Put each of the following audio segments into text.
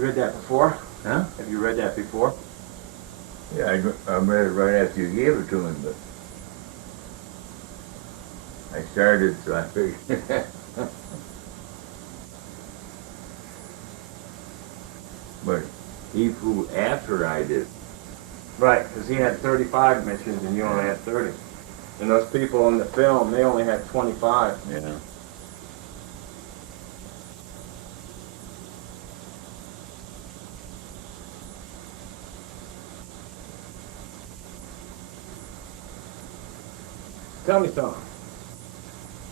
You read that before? Huh? Have you read that before? Yeah, I read it right after you gave it to me, but I started, so I figured. But he flew after I did. Right, because he had 35 missions and you only had 30. And those people in the film, they only had 25. Yeah. Tell me something.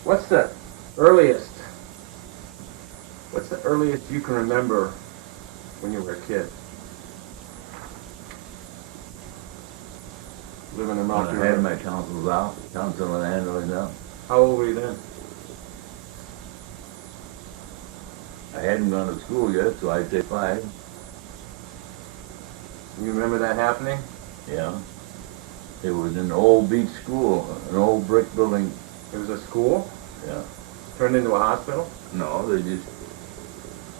What's the earliest you can remember when you were a kid? Living in Mount When I had my tonsils out, tonsil and handling out. How old were you then? I hadn't gone to school yet, so I'd say 5. You remember that happening? Yeah. It was an old beach school, an old brick building. It was a school? Yeah. Turned into a hospital? No, they just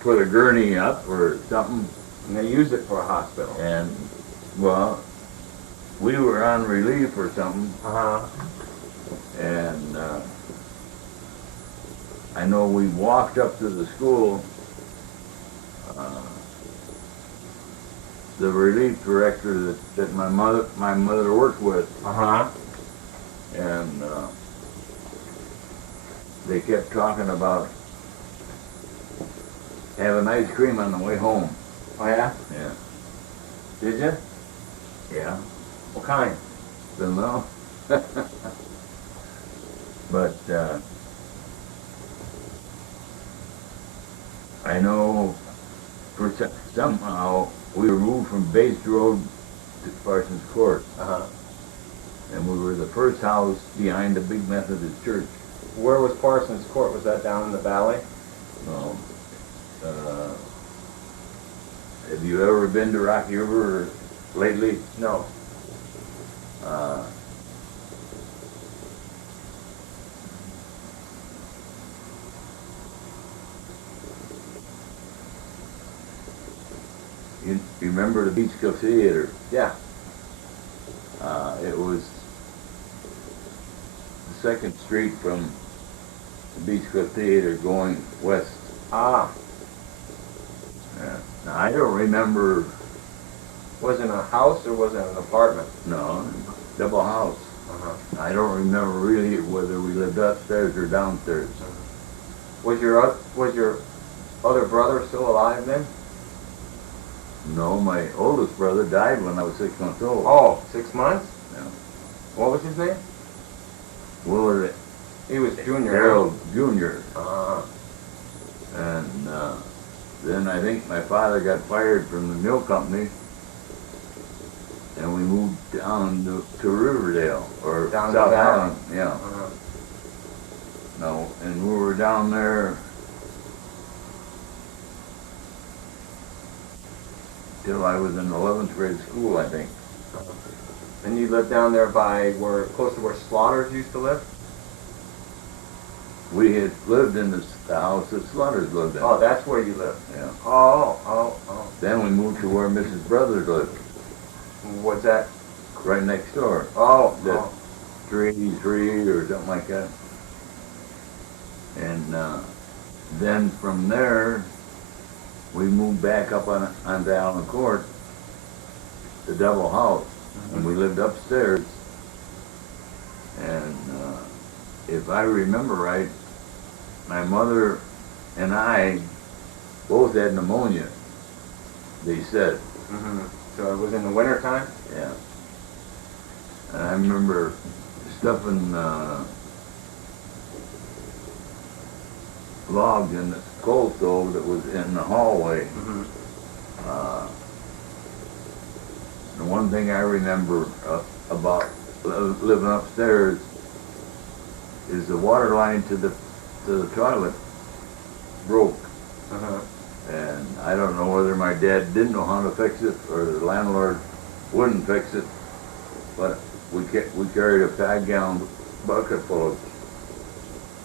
put a gurney up or something. And they used it for a hospital? And, well, we were on relief or something. Uh-huh. And I know we walked up to the school. The relief director that my mother worked with, Uh-huh. and they kept talking about having ice cream on the way home. Oh, yeah? Yeah. Did you? Yeah. What kind? Don't know. But I know somehow we were moved from Bates Road to Parsons Court, Uh-huh. and we were the first house behind the big Methodist church. Where was Parsons Court? Was that down in the valley? Uh, have you ever been to Rocky River lately? No. Uh, you remember the Beach Club Theater? Yeah. It was the 2nd Street from the Beach Club Theater going west. Ah. Yeah. Now, I don't remember, Was it a house or was it an apartment? no, double house. Uh-huh. I don't remember really whether we lived upstairs or downstairs. Was your other brother still alive then? No, my oldest brother died when I was 6 months old. Oh, 6 months? Yeah. What was his name? Willard He was Junior. Harold Jr. Uh-huh. And then I think my father got fired from the mill company, and we moved down to Riverdale, or Down South the valley. Island. Yeah. Uh-huh. No, and we were down there till I was in 11th grade school, I think. Uh-huh. And you lived down there by close to where Slaughters used to live? We had lived in the house that Slutters lived in. Oh, that's where you lived. Yeah. Oh. Then we moved to where Mrs. Brothers lived, What's that? right next door. Oh, That oh. 3 or something like that. And then from there, we moved back up onto Allen Court, the double house, and we lived upstairs. And if I remember right, my mother and I both had pneumonia, they said. Mm-hmm. So it was in the winter time? Yeah. And I remember stuffing logs in the coal stove that was in the hallway. Mm-hmm. The one thing I remember about living upstairs is the water line to the toilet broke. Uh-huh. And I don't know whether my dad didn't know how to fix it or the landlord wouldn't fix it, but we carried a 5-gallon bucket full of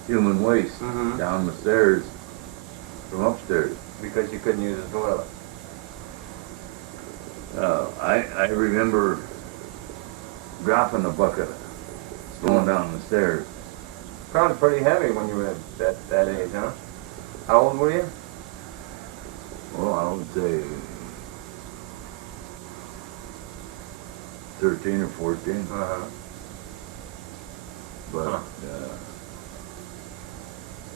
human waste Mhm. down the stairs from upstairs. Because you couldn't use the toilet. I remember dropping a bucket going down the stairs. Sounded pretty heavy when you were that age, huh? How old were you? Well, I would say 13 or 14, Uh-huh. but Huh.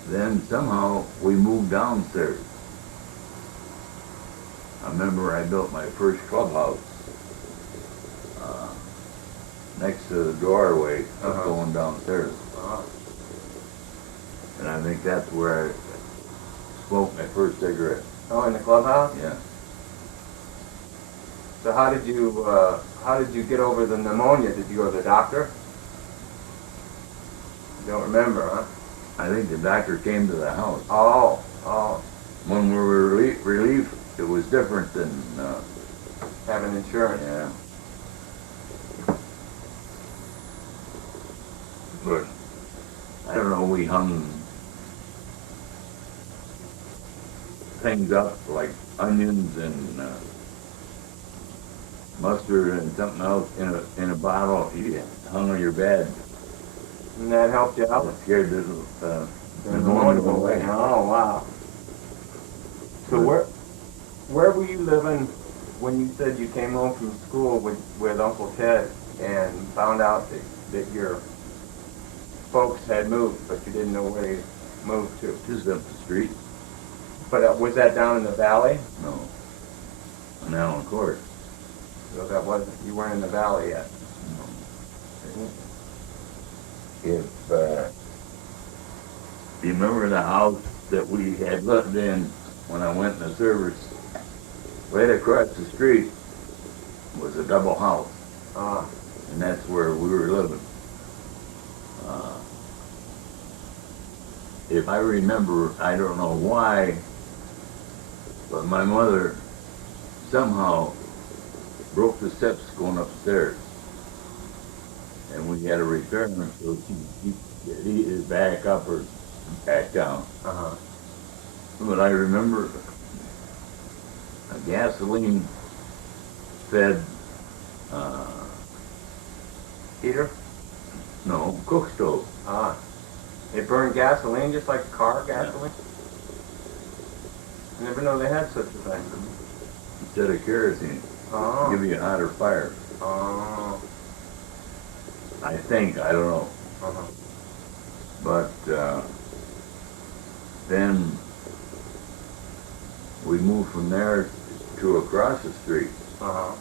then somehow we moved downstairs. I remember I built my first clubhouse next to the doorway of Uh-huh. going downstairs. Uh-huh. And I think that's where I smoked my first cigarette. Oh, in the clubhouse? Yeah. So how did you get over the pneumonia? Did you go to the doctor? You don't remember, huh? I think the doctor came to the house. Oh. When we were relief, it was different than, Having insurance. yeah. But, I don't know, we hung things up like onions and mustard and something else in a bottle you hung on your bed. And that helped you out? It scared the The pneumonia away. Oh, wow. So where were you living when you said you came home from school with Uncle Ted and found out that your folks had moved, but you didn't know where they moved to? Just up the street? But was that down in the valley? No. On Allen Court. So that wasn't, you weren't in the valley yet. If you remember the house that we had lived in when I went in the service, right across the street was a double house, and that's where we were living. If I remember, I don't know why, but my mother somehow broke the steps going upstairs. And we had a repairman, so he could either back up or back down. Uh-huh. But I remember a gasoline fed, Heater? no, cook stove. It burned gasoline just like car gasoline? I never know they had such a thing. Instead of kerosene, Oh. give you a hotter fire. Oh. I think, I don't know. Uh-huh. But then we moved from there to across the street, Uh-huh.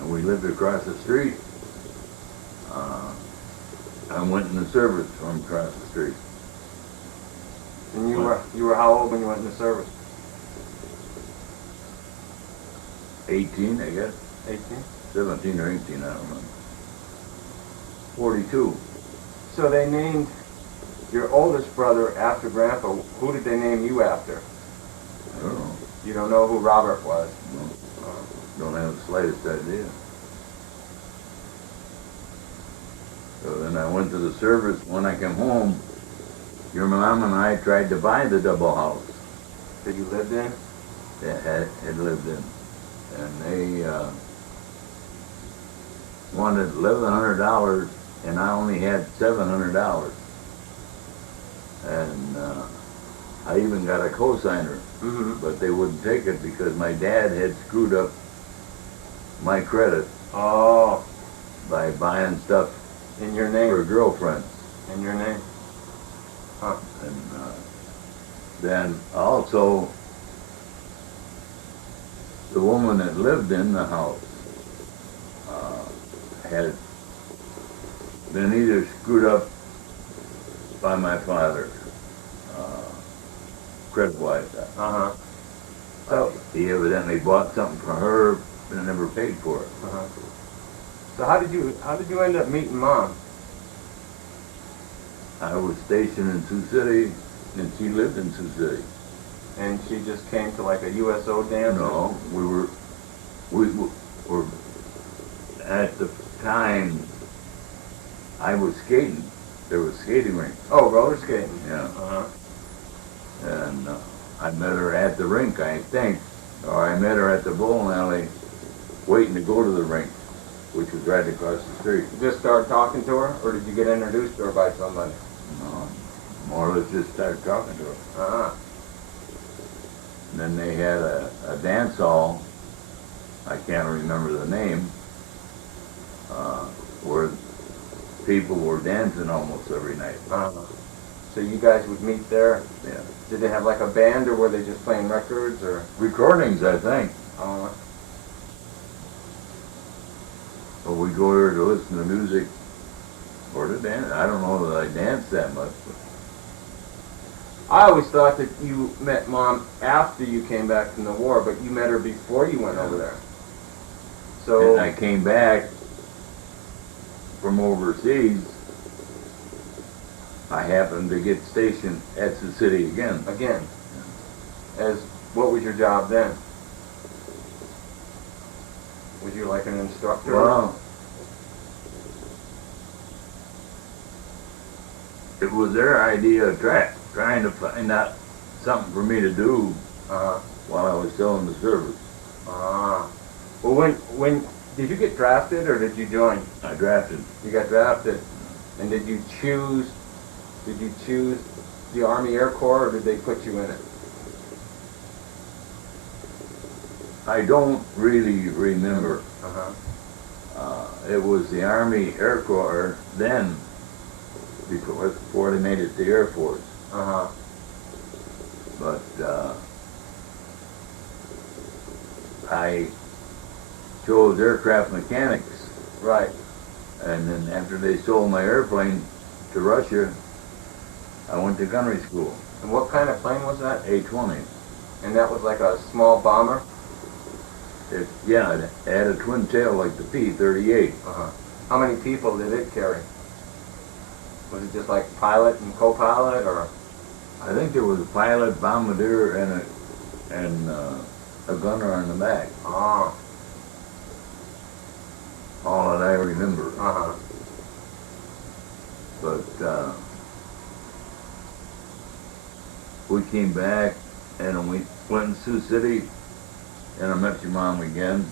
and we lived across the street. I went in the service from across the street. And you were how old when you went in the service? 18, I guess. 18? 17 or 18, I don't remember. 42. So they named your oldest brother after Grandpa. Who did they name you after? I don't know. You don't know who Robert was? No, don't have the slightest idea. So then I went to the service. When I came home, your mom and I tried to buy the double house That you lived in? that had lived in. And they wanted $1,100, and I only had $700. And I even got a cosigner, Mm-hmm. but they wouldn't take it because my dad had screwed up my credit Oh, by buying stuff in your for name. girlfriends. In your name. Huh. And then also, the woman that lived in the house had been either screwed up by my father, credit-wise. Uh-huh. So, He evidently bought something for her and never paid for it. uh-huh. So how did you end up meeting Mom? I was stationed in Sioux City, and she lived in Sioux City. And she just came to like a USO dance? No, we were at the time I was skating. There was skating rink. Oh, roller skating. Yeah. Uh-huh. And I met her at the rink, I think, or I met her at the bowling alley waiting to go to the rink, which was right across the street. You just started talking to her, or did you get introduced to her by somebody? No, more or less just started talking to her. Uh-huh. And then they had a dance hall, I can't remember the name, where people were dancing almost every night. Uh-huh. So you guys would meet there? Yeah. Did they have like a band, or were they just playing records, or? Recordings, I think. Oh, But we go there to listen to music or to dance. I don't know that I danced that much. But I always thought that you met Mom after you came back from the war, but you met her before you went over there. So, and I came back from overseas. I happened to get stationed at the city again. again, what was your job then? Was you like an instructor? Well, it was their idea of trying to find out something for me to do Uh-huh. while I was still in the service. Ah. Well, when did you get drafted, or did you join? I drafted. You got drafted. And did you choose the Army Air Corps, or did they put you in it? I don't really remember. Uh-huh. It was the Army Air Corps then, before they made it the Air Force. Uh-huh. But I chose aircraft mechanics, Right. and then after they sold my airplane to Russia, I went to gunnery school, And what kind of plane was that? A-20. And that was like a small bomber? It had a twin tail like the P-38. Uh-huh. How many people did it carry? Was it just like pilot and co-pilot, or? I think there was a pilot, bombardier, and a gunner on the back. Ah. All that I remember. Uh-huh. But we came back and we went in Sioux City, and I met your mom again.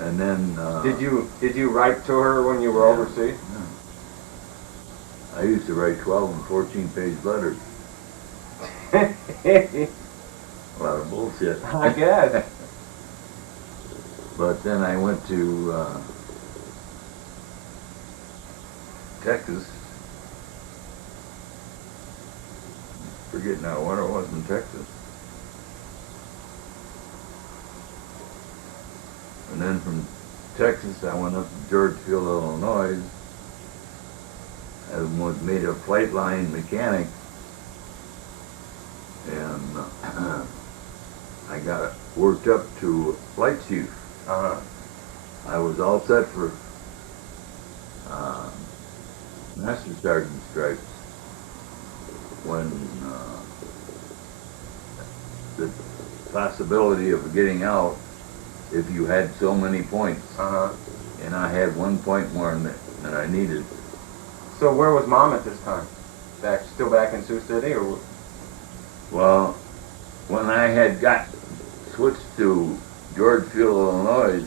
And then Did you write to her when you were Yeah. overseas? I used to write 12 and 14-page letters. I A lot of bullshit. guess. But then I went to Texas. Forget now what it was in Texas. And then from Texas, I went up to Georgetown, Illinois, and was made a flight line mechanic. And I got worked up to flight chief. Uh-huh. I was all set for Master Sergeant stripes when the possibility of getting out if you had so many points. Uh-huh. And I had 1 point more than I needed. So where was Mom at this time? Still back in Sioux City, or? Well, when I had got switched to Georgetown, Illinois,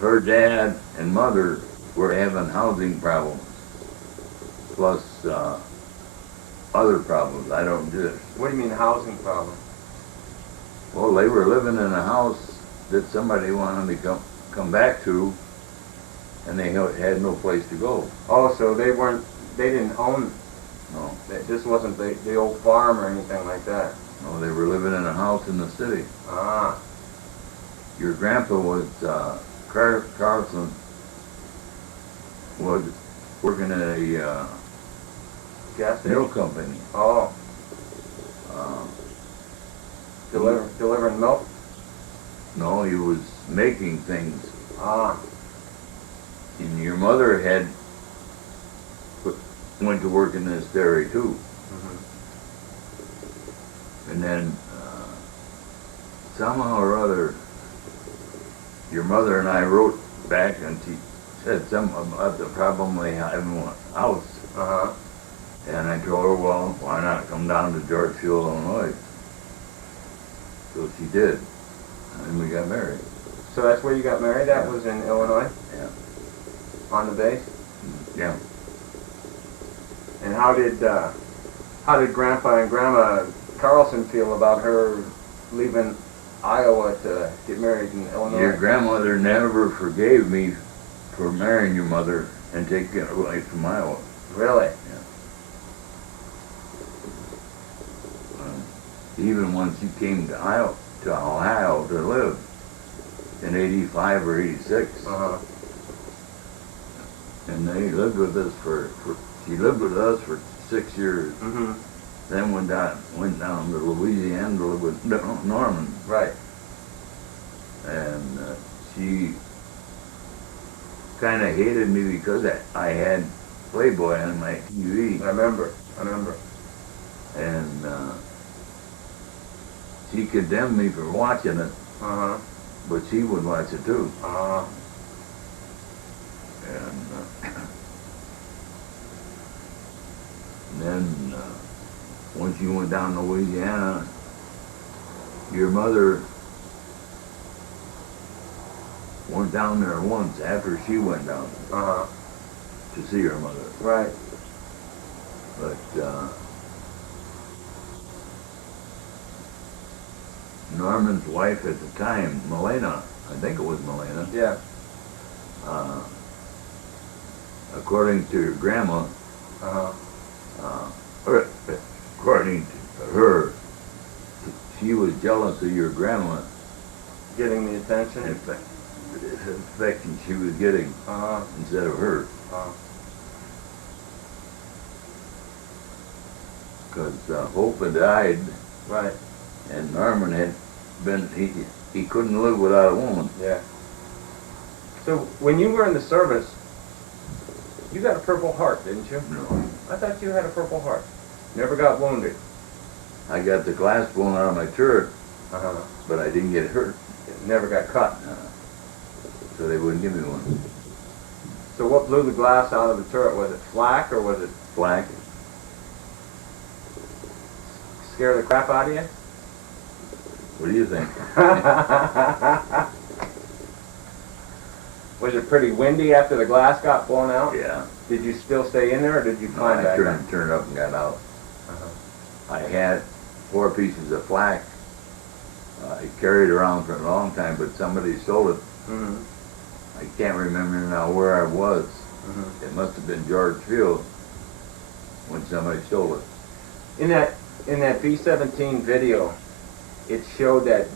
her dad and mother were having housing problems, plus other problems. I don't do it. What do you mean housing problem? Well, they were living in a house that somebody wanted to come back to, and they had no place to go. Oh, so they didn't own, No, this wasn't the old farm or anything like that? no, they were living in a house in the city. Ah. Your grandpa was, Carlson, was working at a Gas station? milk company. Oh, Uh, delivering milk? no, he was making things. Ah. And your mother went to work in this dairy too. Mm-hmm. And then somehow or other, your mother and I wrote back, and she said something about the problem they have in the house. Uh-huh. And I told her, well, why not come down to Georgetown, Illinois? So she did. and we got married. So that's where you got married? That Yeah. was in Illinois? Yeah. On the base? Yeah. And how did Grandpa and Grandma Carlson feel about her leaving Iowa to get married in Illinois? Your grandmother never forgave me for marrying your mother and taking her away from Iowa. Really? Even when she came to Ohio to live in '85 or '86, Uh-huh. and they lived with us she lived with us for 6 years. Mm-hmm. Then went down to Louisiana to live with Norman, Right. and she kind of hated me because I had Playboy on my TV, I remember. and she condemned me for watching it, Uh-huh. but she would watch it too. Uh-huh. And then once you went down to Louisiana, your mother went down there once after she went down Uh-huh. to see her mother. Right. But Norman's wife at the time, Milena, I think it was Milena, Yeah. according to your grandma, Uh-huh. or according to her, she was jealous of your grandma Getting the attention. and the affection she was getting Uh-huh. instead of her. Uh-huh. Because Hope had died, Right. and Norman had been, he couldn't live without a woman. Yeah. So when you were in the service, you got a Purple Heart, didn't you? No. I thought you had a Purple Heart. Never got wounded. I got the glass blown out of my turret, Uh-huh. but I didn't get hurt, Never got cut. so they wouldn't give me one. So what blew the glass out of the turret? Was it flak or was it Black. scare the crap out of you? What do you think? Was it pretty windy after the glass got blown out? Yeah. Did you still stay in there or did you No, climb I back turned up and got out. Uh-huh. I had 4 pieces of flak. I carried around for a long time, but somebody stole it. Mm-hmm. I can't remember now where I was. Mm-hmm. It must have been George Field when somebody stole it. In that B-17 video, it showed that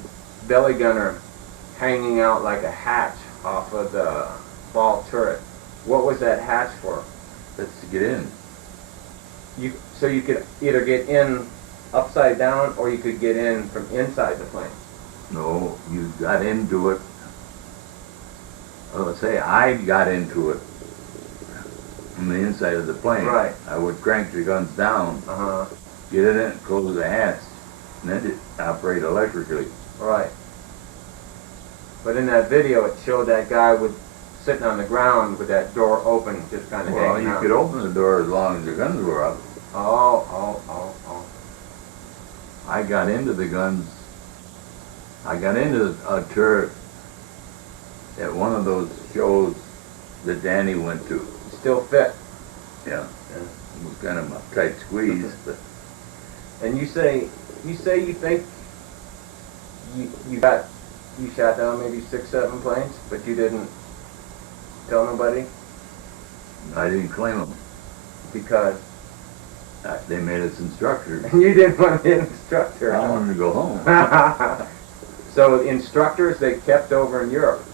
belly gunner hanging out like a hatch off of the ball turret. What was that hatch for? That's to get in. So you could either get in upside down or you could get in from inside the plane. No, you got into it. Let's say I got into it from the inside of the plane. Right. I would crank the guns down, Uh-huh. get it in, close the hatch, and then it operate electrically. Right. But in that video, it showed that guy sitting on the ground with that door open, just kind of Well, hanging you out. could open the door as long as the guns were up. Oh. I got into the guns. I got into a turret at one of those shows that Danny went to. Still fit. Yeah. It was kind of a tight squeeze, but And you say you think you shot down maybe 6, 7 planes, but you didn't tell nobody I didn't claim them. because They made us instructors. you didn't want to be an instructor. I wanted to go home. So the instructors they kept over in Europe.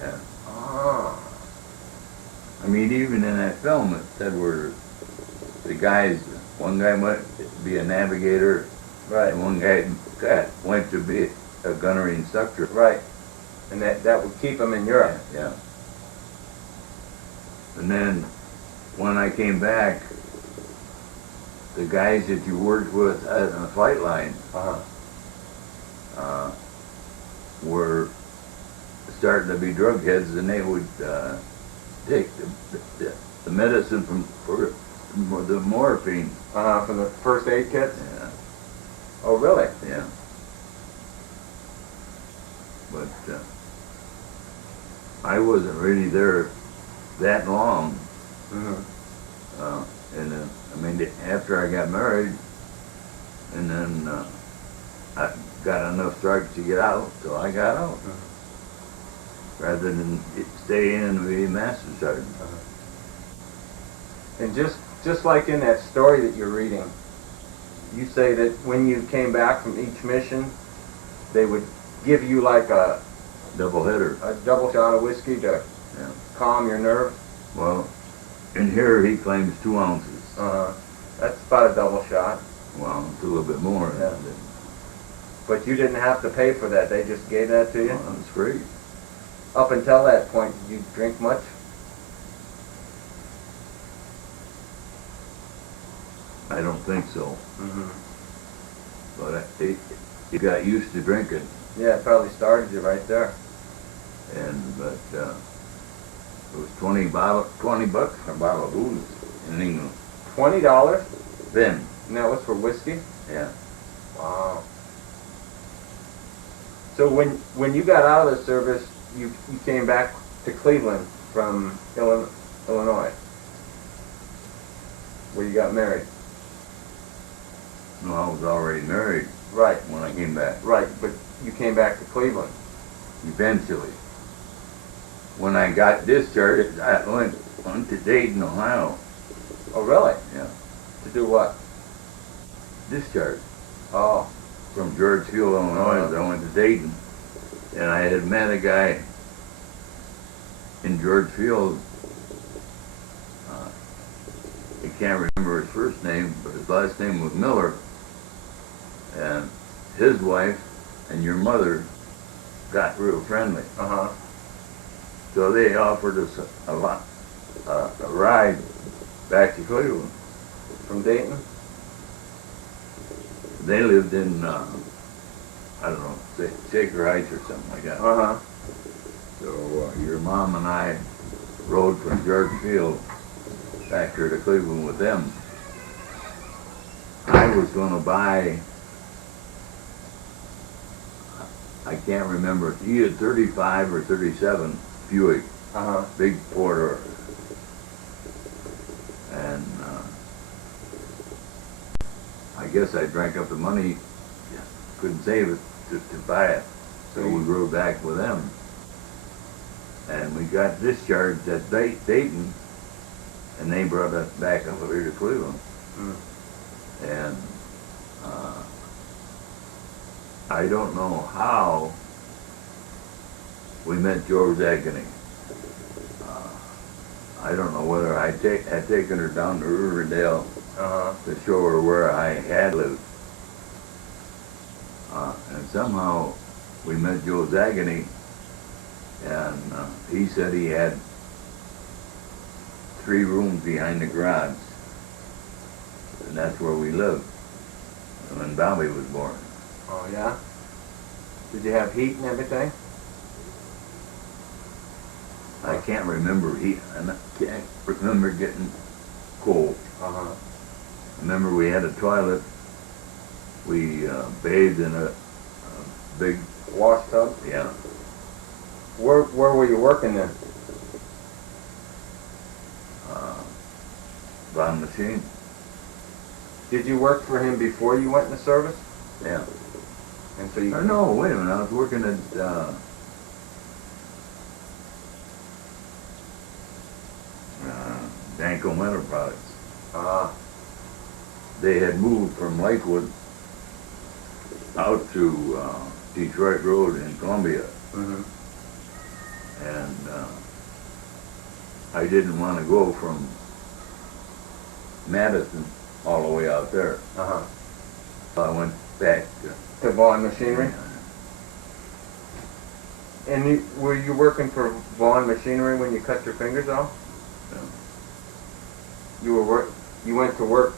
Yeah. Ah. I mean, even in that film, it said where the guys, one guy went to be a navigator, Right. and one guy went to be a gunnery instructor. Right. And that would keep them in Europe. Yeah. And then when I came back, the guys that you worked with on the flight line Uh-huh. were starting to be drug heads, and they would take the medicine for the morphine. For the first aid kits? Yeah, Oh, really? yeah. but, I wasn't really there that long. And then, I mean, after I got married, and then, I got enough stripes to get out, so I got out. Rather than stay in and be a master sergeant. And just like in that story that you're reading, you say that when you came back from each mission, they would give you like a Double hitter. double shot of whiskey to Yeah. calm your nerves. Well, in here he claims 2 ounces. That's about a double shot. Well, it's a little bit more. Yeah. But you didn't have to pay for that. They just gave that to you? Well, it's free. Up until that point, did you drink much? I don't think so. Mm-hmm. But he got used to drinking, Yeah, it probably started you right there. but it was 20 bucks for a bottle of booze in England. $20? Then, And that was for whiskey? yeah. Wow. So when you got out of the service, you came back to Cleveland from Illinois, where you got married. No, I was already married Right, when I came back. right, but you came back to Cleveland. Eventually. When I got discharged, I went to Dayton, Ohio. Oh, really? Yeah. To do what? Discharged Oh, from George Field, Illinois. I went to Dayton, and I had met a guy in George Field. I can't remember his first name, but his last name was Miller. And his wife and your mother got real friendly. uh-huh. So they offered us a ride back to Cleveland. From Dayton? They lived in, I don't know, Shaker Heights or something like that. Uh-huh. So your mom and I rode from George Field back here to Cleveland with them. I was going to buy, I can't remember, either 35 or 37 Buick, Uh-huh. big four-door. And I guess I drank up the money, couldn't save it to buy it. So we rode back with them. And we got discharged at Dayton, and they brought us back up here to Cleveland. Mm. And I don't know how we met Joe Zagany. I don't know whether had taken her down to Riverdale Uh-huh. to show her where I had lived. And somehow we met Joe Zagany, and he said he had 3 rooms behind the garage, and that's where we lived when Bobby was born. Oh, yeah? Did you have heat and everything? I can't remember heat, and I can't remember getting cold. Uh-huh. Remember we had a toilet. We bathed in a big, Wash tub? yeah, Where were you working then? Von machine. Did you work for him before you went in the service? Yeah. And so you... Or no, wait a minute. I was working at Danco Metal Products. Ah, They had moved from Lakewood out to Detroit Road in Columbia, mm-hmm. and I didn't want to go from Madison all the way out there. Uh-huh. So I went back To Vaughn Machinery? to And were you working for Vaughn Machinery when you cut your fingers off? You went to work.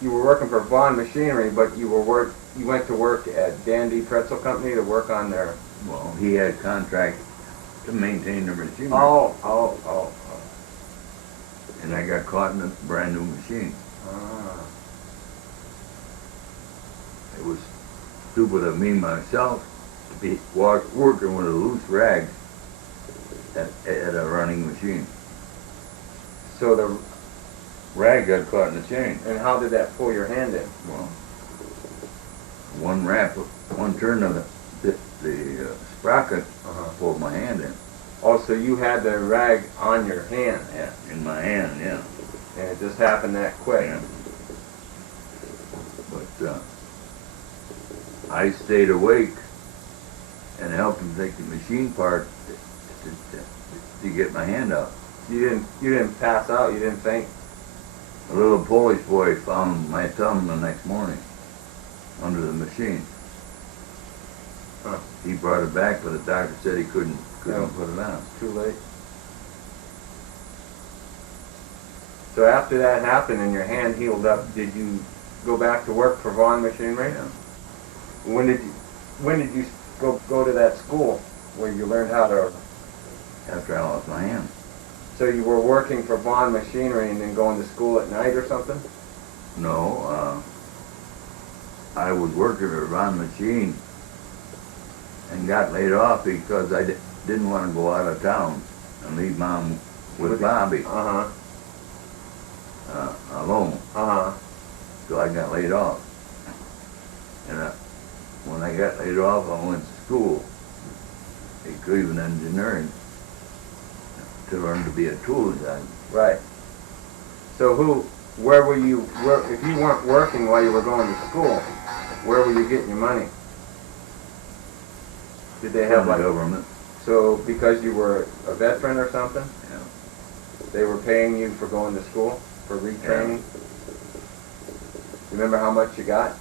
You were working for Vaughn Machinery, but you went to work at Dandy Pretzel Company to work on their... well, he had contract to maintain the machine. Oh. And I got caught in a brand new machine. Ah. It was stupid of me myself be working with a loose rag at a running machine. So the, Rag got caught in the chain. and how did that pull your hand in? Well, one turn of the sprocket Uh-huh. pulled my hand in. Oh, so you had the rag on your hand, Yeah, in my hand, yeah. and it just happened that quick. Yeah. But I stayed awake and helped him take the machine part to get my hand out. You didn't pass out, you didn't faint? A little Polish boy found my thumb the next morning under the machine. Huh. He brought it back, but the doctor said he couldn't Yeah. put it on. Too late. So after that happened and your hand healed up, did you go back to work for Vaughn Machinery? Yeah. When did you go to that school where you learned how to? After I lost my hand. So you were working for Vaughn Machinery and then going to school at night or something? No, I was working at Ron Machine and got laid off because I didn't want to go out of town and leave Mom with Bobby Uh-huh. alone. Uh-huh. So I got laid off. And when I got laid off, I went to school at Cleveland Engineering to learn to be a tool designer. Right. So where were you, if you weren't working while you were going to school, where were you getting your money? Did they have From the like, government. so because you were a veteran or something, Yeah. they were paying you for going to school, for retraining? You remember how much you got?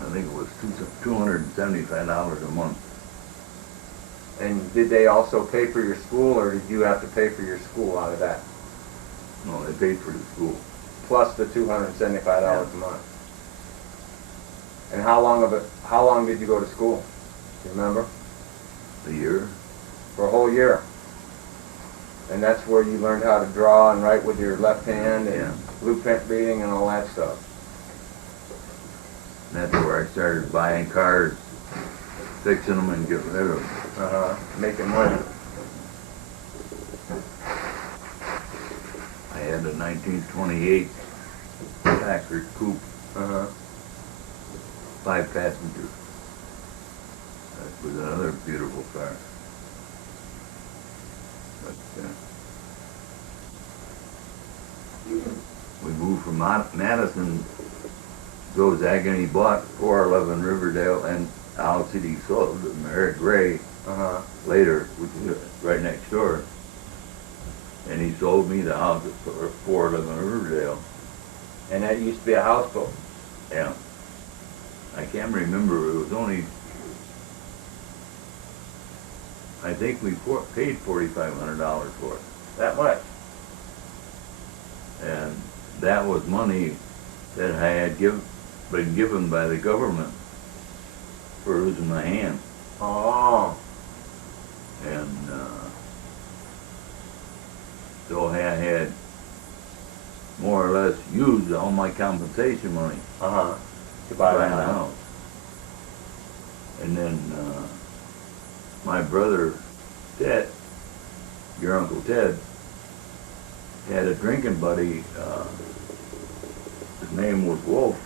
I think it was $275 a month. And did they also pay for your school, or did you have to pay for your school out of that? No, they paid for the school. Plus the $275 a month. And how long did you go to school? Do you remember? A year. For a whole year. And that's where you learned how to draw and write with your left hand and Yeah. blueprint reading and all that stuff. And that's where I started buying cars, fixing them and getting rid of them. Making money. I had a 1928 Packard Coupe, 5 passengers. That was another beautiful car. But we moved from Madison, Joe Zagany bought 411 Riverdale and the house that he sold to Merritt Gray later, which is right next door. And he sold me the house at 411 Riverdale. And that used to be a houseboat. Yeah. I can't remember, it was only, I think we paid $4,500 for it. That much. And that was money that I had been given by the government for losing my hand. Oh. And so I had more or less used all my compensation money To buy to that buy the house. house. And then my brother Ted, your Uncle Ted, had a drinking buddy. His name was Wolf,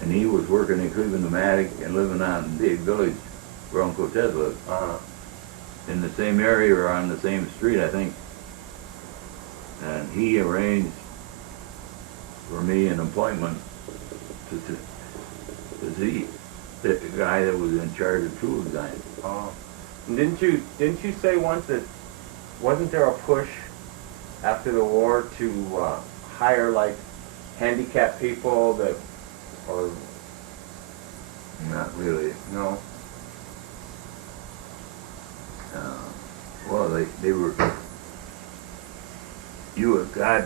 and he was working in Cleveland Pneumatic and living out in Dade Village, where Uncle Ted lived, in the same area or on the same street, I think. And he arranged for me an appointment to see the guy that was in charge of tool design. Oh. And didn't you say once that wasn't there a push after the war to hire like handicapped people that, or Not really. no? Well, they were, you have got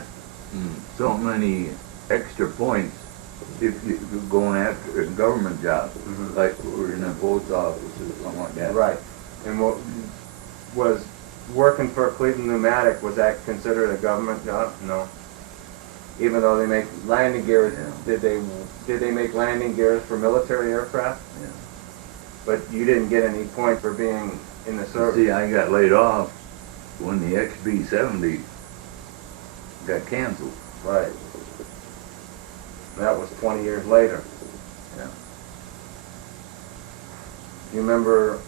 so many extra points if you're going after a government job, like we're in a post office or something like that. Right. And what was working for Cleveland Pneumatic, was that considered a government job? No. Even though they make landing gears, Yeah. did they make landing gears for military aircraft? Yeah. But you didn't get any points for being in the service. See, I got laid off when the XB-70 got canceled. Right. That was 20 years later. Yeah. You remember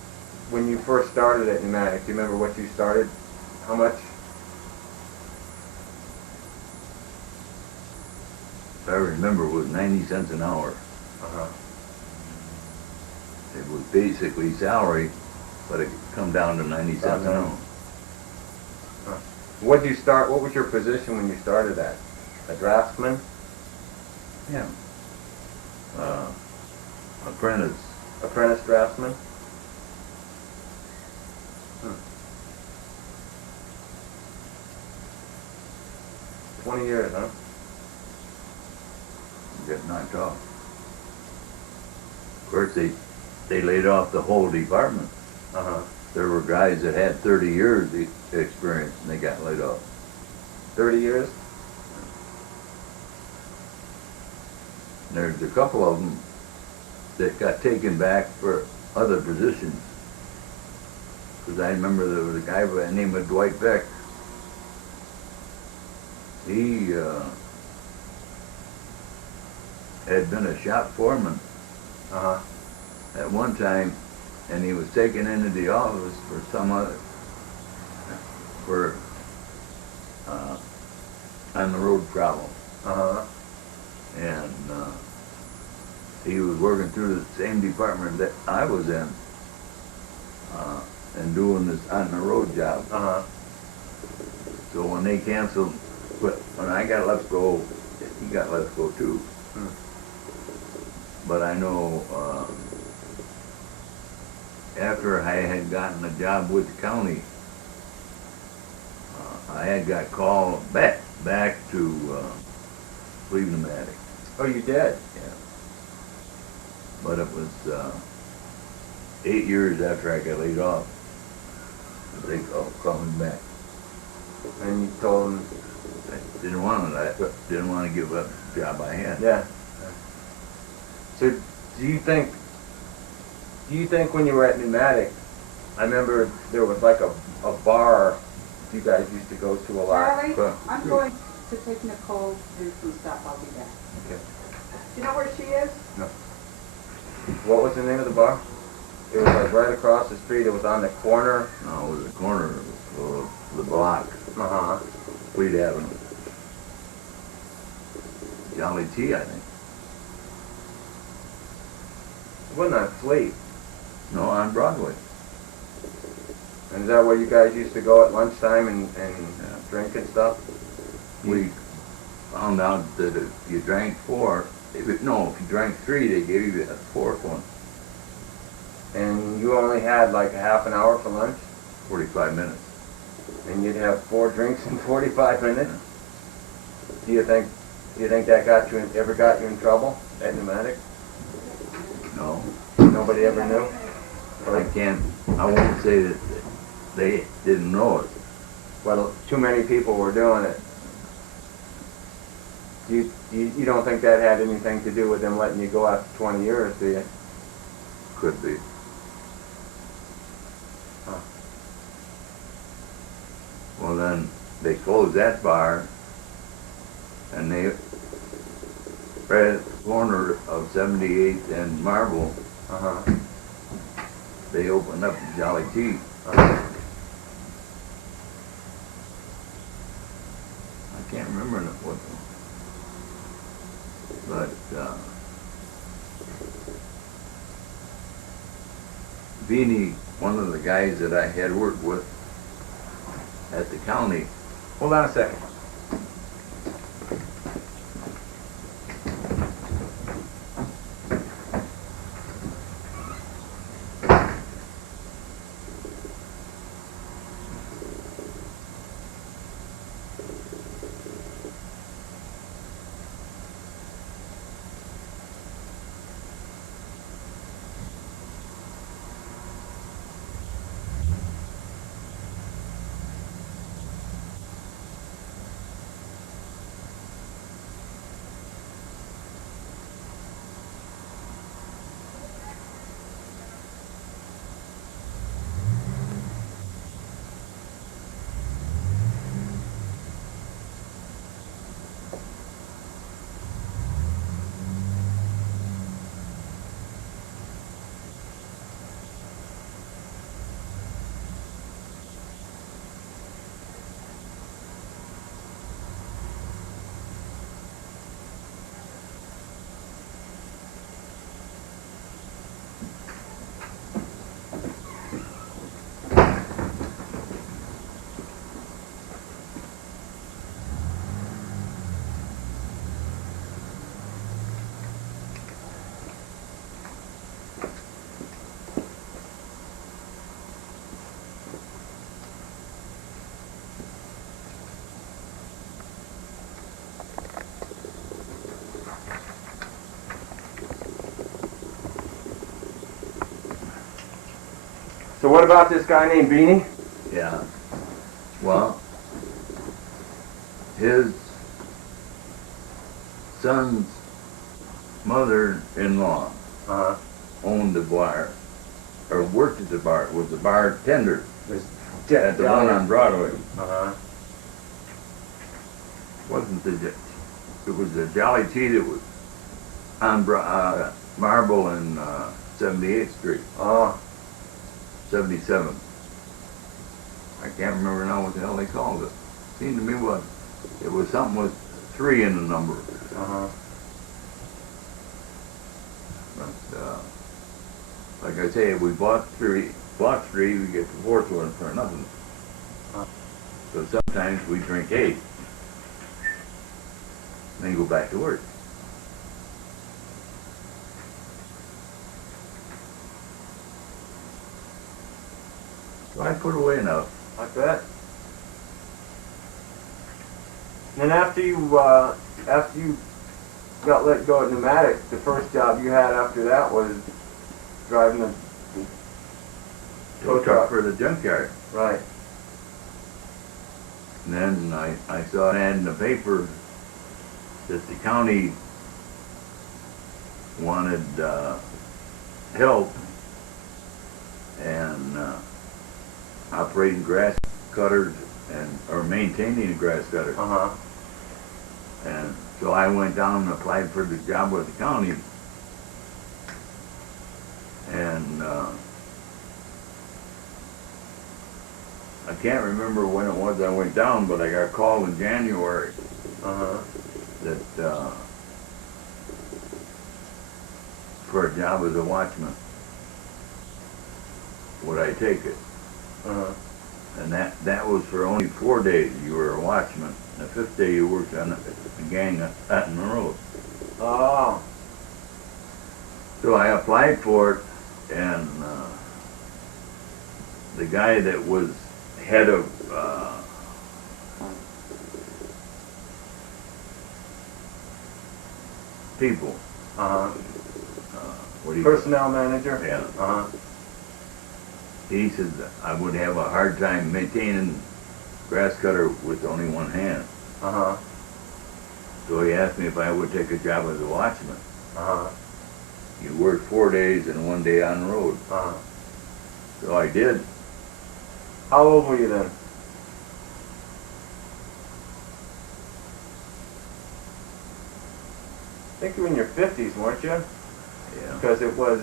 when you first started at Pneumatic, do you remember what you started? How much? If I remember, it was 90 cents an hour. Uh-huh. It was basically salary, but it come down to 90 cents an hour. What did you start, what was your position when you started that? A draftsman? Yeah. Apprentice. Apprentice draftsman? 20 years, huh? Got knocked off. Of course, they laid off the whole department. Uh-huh. There were guys that had 30 years experience and they got laid off. 30 years? And there's a couple of them that got taken back for other positions. Because I remember there was a guy by the name of Dwight Beck. He had been a shop foreman Uh-huh. at one time, and he was taken into the office for some other, for on the road problem. Uh-huh. And he was working through the same department that I was in, and doing this on the road job. Uh-huh. So when they canceled, but when I got let go, he got let go too. But I know after I had gotten a job with the county, I had got called back to Cleveland Pneumatic. Oh, you did? Yeah. But it was 8 years after I got laid off. They called me back. And you told them, I didn't want to give up the job I had. yeah. So do you think when you were at Pneumatic, I remember there was like a bar you guys used to go to a lot. Charlie, Well, I'm sure. going to take Nicole to do some stuff. I'll be back. Okay. Do you know where she is? What was the name of the bar? It was like right across the street. It was on the corner. No, it was the corner of the block, Uh-huh. Fleet Avenue. Jolly Tea, I think. It wasn't on Fleet. No, on Broadway. And is that where you guys used to go at lunchtime and Yeah. drink and stuff? We found out that if you drank if you drank 3, they gave you a 4th one, And you only had like a half an hour for lunch? 45 minutes. And you'd have 4 drinks in 45 minutes? Do you think that ever got you in trouble at Pneumatic? No, Nobody ever knew? I won't say that they didn't know it. Well, too many people were doing it. You don't think that had anything to do with them letting you go after 20 years, do you? Could be. Huh. Well, then they closed that bar, and they right at the corner of 78th and Marble, Uh-huh. they opened up Jolly Tea. Uh-huh. I can't remember what, but Beanie, one of the guys that I had worked with at the county, Hold on a second. So what about this guy named Beanie? Yeah. Well, his son's mother-in-law Uh-huh. owned the bar, or worked at the bar, was the bartender Jet at the one on Broadway. Uh-huh. Wasn't it was the Jolly Tea that was on Marble and 78th Street, Oh, 77. I can't remember now what the hell they called it. Seemed to me it was something with 3 in the number. uh-huh. But, like I say, we bought 3, we get the 4th one for nothing. So sometimes we drink 8, then go back to work. So I put away enough. I bet. And then after you got let go at Pneumatics, the first job you had after that was driving the Tow truck for the junkyard. right. And then I saw an ad in the paper that the county wanted help and operating grass cutters or maintaining a grass cutter. Uh-huh. And so I went down and applied for the job with the county. And I can't remember when it was I went down, but I got a call in January Uh-huh. that for a job as a watchman. Would I take it? Uh-huh. And that was for only 4 days you were a watchman. The 5th day you worked on the gang out in the road. Oh. So I applied for it, and the guy that was head of people, Uh-huh. what do you Personnel manager? Yeah. Uh-huh. He said that I would have a hard time maintaining grass cutter with only one hand. Uh-huh. So he asked me if I would take a job as a watchman. Uh-huh. You work 4 days and 1 day on the road. Uh-huh. So I did. How old were you then? I think you were in your 50s, weren't you? Yeah. Because it was,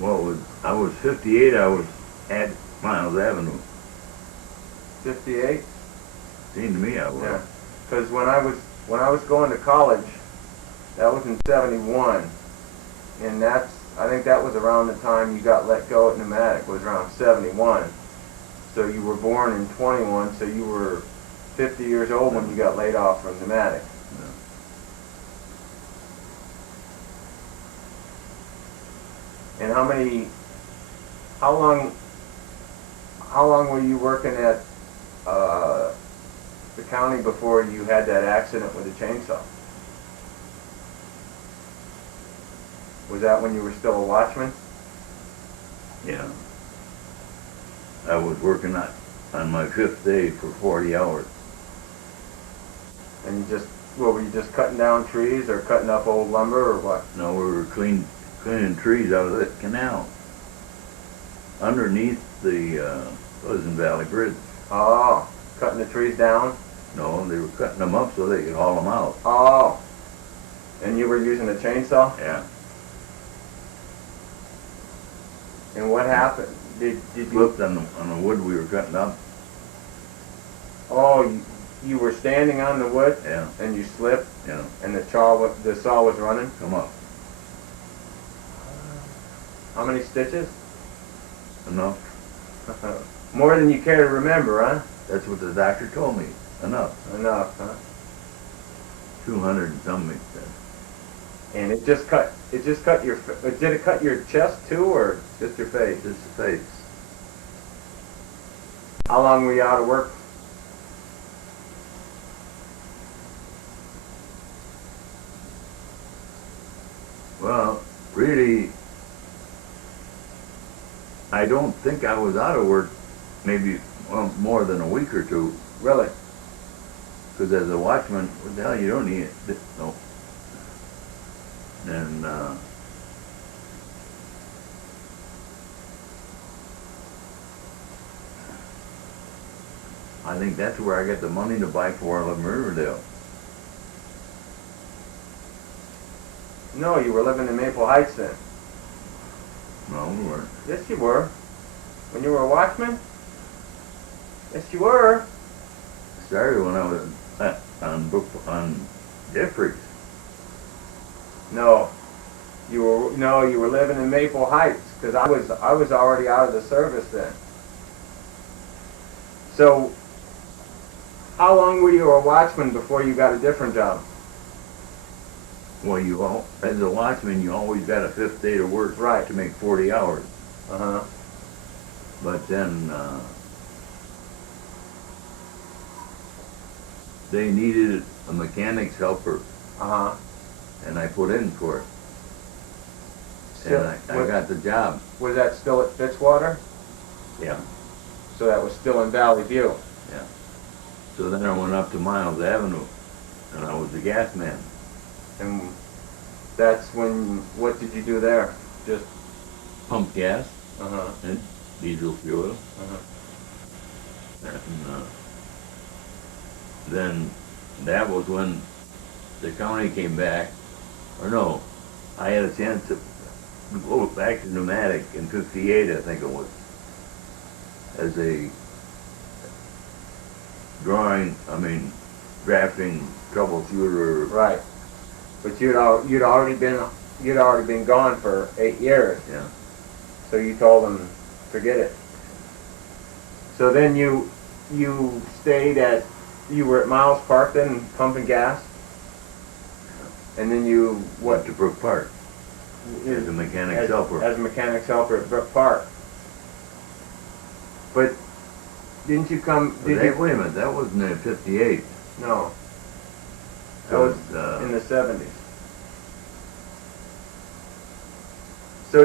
Well, I was 58. I was at Miles Avenue. 58? Seemed to me I was. Yeah. Because when I was going to college, that was in 71. And I think that was around the time you got let go at Pneumatic, was around 71. So you were born in 21, so you were 50 years old when you got laid off from Pneumatic. And how long were you working at the county before you had that accident with the chainsaw? Was that when you were still a watchman? Yeah. I was working on my 5th day for 40 hours. And were you just cutting down trees or cutting up old lumber or what? No, we were cleaning trees out of that canal underneath the Pleasant Valley Bridge. Oh, cutting the trees down? No, they were cutting them up so they could haul them out. Oh, and you were using a chainsaw? Yeah. And what happened? Did you? Slipped on the wood we were cutting up. Oh, you were standing on the wood Yeah. and you slipped, Yeah. and the saw was running. Come up. How many stitches? Enough. More than you care to remember, huh? That's what the doctor told me. Enough. Enough, huh? 200 and something, he said. And it just cut your, did it cut your chest too, or just your face? Just the face. How long were you out of work? Well, really, I don't think I was out of work maybe, well, more than a week or two, Really? because as a watchman, what the hell, you don't need it, no. And, I think that's where I got the money to buy 411 Riverdale. No, you were living in Maple Heights then. No, we weren't. Yes, you were. When you were a watchman? Yes, you were. Started when I was on Jeffries. No. You were living in Maple Heights, because I was already out of the service then. So, how long were you a watchman before you got a different job? Well, as a watchman, you always got a fifth day to work. Right. To make 40 hours. Uh-huh. But then, they needed a mechanic's helper, Uh-huh. and I put in for it. Still, And I got the job. was that still at Fitzwater? Yeah. So that was still in Valley View. So then I went up to Miles Avenue, and I was the gas man. And that's when, what did you do there? Just, Pump gas uh-huh, and diesel fuel. uh-huh. And then that was when the county came back, or no, I had a chance to go back to pneumatic in '58, I think it was, as a drafting troubleshooter. Right. But you'd already been gone for 8 years. Yeah. So you told them, forget it. So then you were at Miles Park then, pumping gas? And then you, Went to Brook Park as a mechanic's helper. As a mechanic's helper at Brook Park. But didn't you come, Wait a minute, that wasn't in '58. No. That That was was, in the 70s. So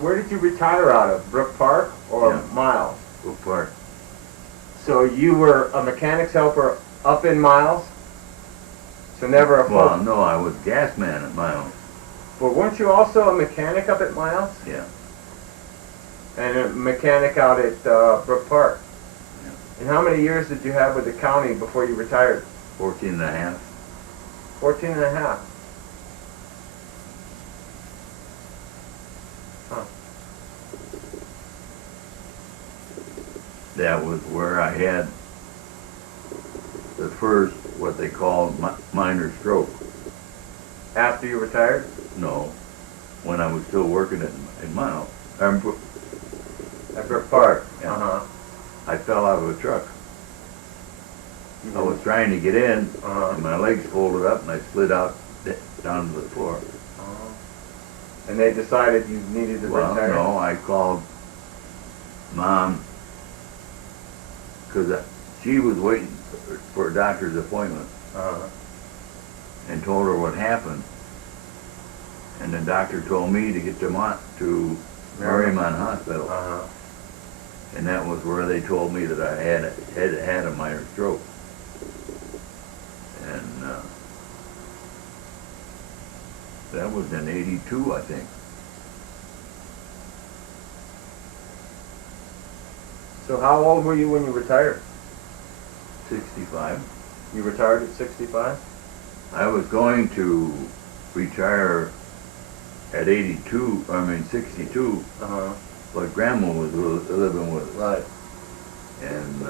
where did you retire out of? Brook Park or Yeah. Miles? Brook Park. So you were a mechanic's helper up in Miles? So never a full... Well, no, I was gas man at Miles. But weren't you also a mechanic up at Miles? Yeah. And a mechanic out at Brook Park? Yeah. And how many years did you have with the county before you retired? 14 and a half. 14 and a half. Huh. That was where I had the first, what they called minor stroke. After you retired? No, when I was still working in Miles. At Brook Park? Yeah. Uh-huh. I fell out of a truck. I was trying to get in, Uh-huh. and my legs folded up, and I slid out down to the floor. And they decided you needed to Well, retire? no, I called Mom, because she was waiting for a doctor's appointment, Uh-huh. and told her what happened. And the doctor told me to get to Marymount Hospital. Uh-huh. And that was where they told me that I had a minor stroke. And that was in '82, I think. So how old were you when you retired? 65. You retired at 65? I was going to retire at 62, Uh-huh. but Grandma was living with us. Right. And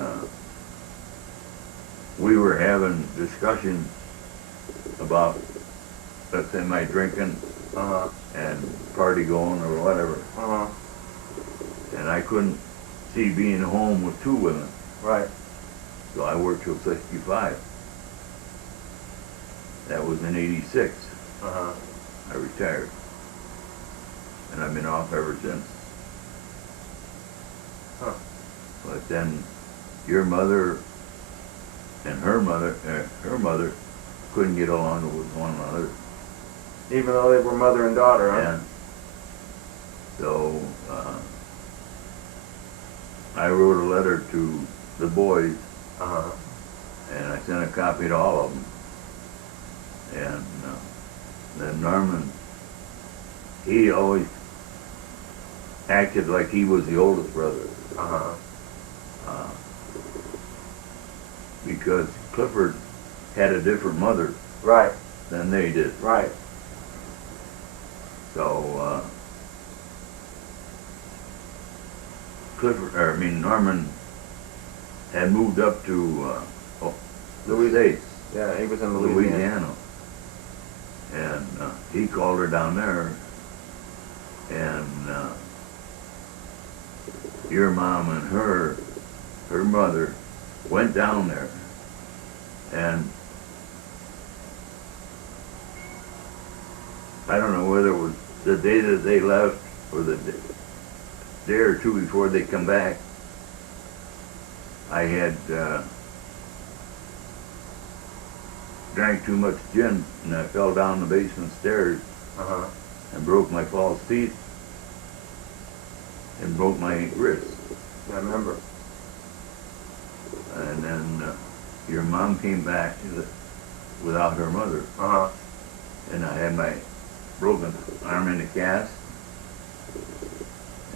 we were having discussions about, let's say, my drinking Uh-huh. and party going or whatever. Uh-huh. And I couldn't see being home with two women, Right. so I worked till 65. That was in '86. Uh-huh. I retired. And I've been off ever since. Huh. But then your mother and her mother couldn't get along with one another. Even though they were mother and daughter, huh? And so I wrote a letter to the boys, Uh-huh. and I sent a copy to all of them. And then Norman, he always acted like he was the oldest brother. Uh-huh. Uh, because Clifford had a different mother Right, than they did. right. So, Norman had moved up to, the States, Yeah, he was in Louisiana. Louisiana. And he called her down there, and your mom and her mother went down there, and I don't know whether it was the day that they left or the day or two before they come back. I had drank too much gin, and I fell down the basement stairs Uh-huh. and broke my false teeth and broke my wrist. I remember. And then your mom came back without her mother, Uh-huh. and I had my broken arm in a cast,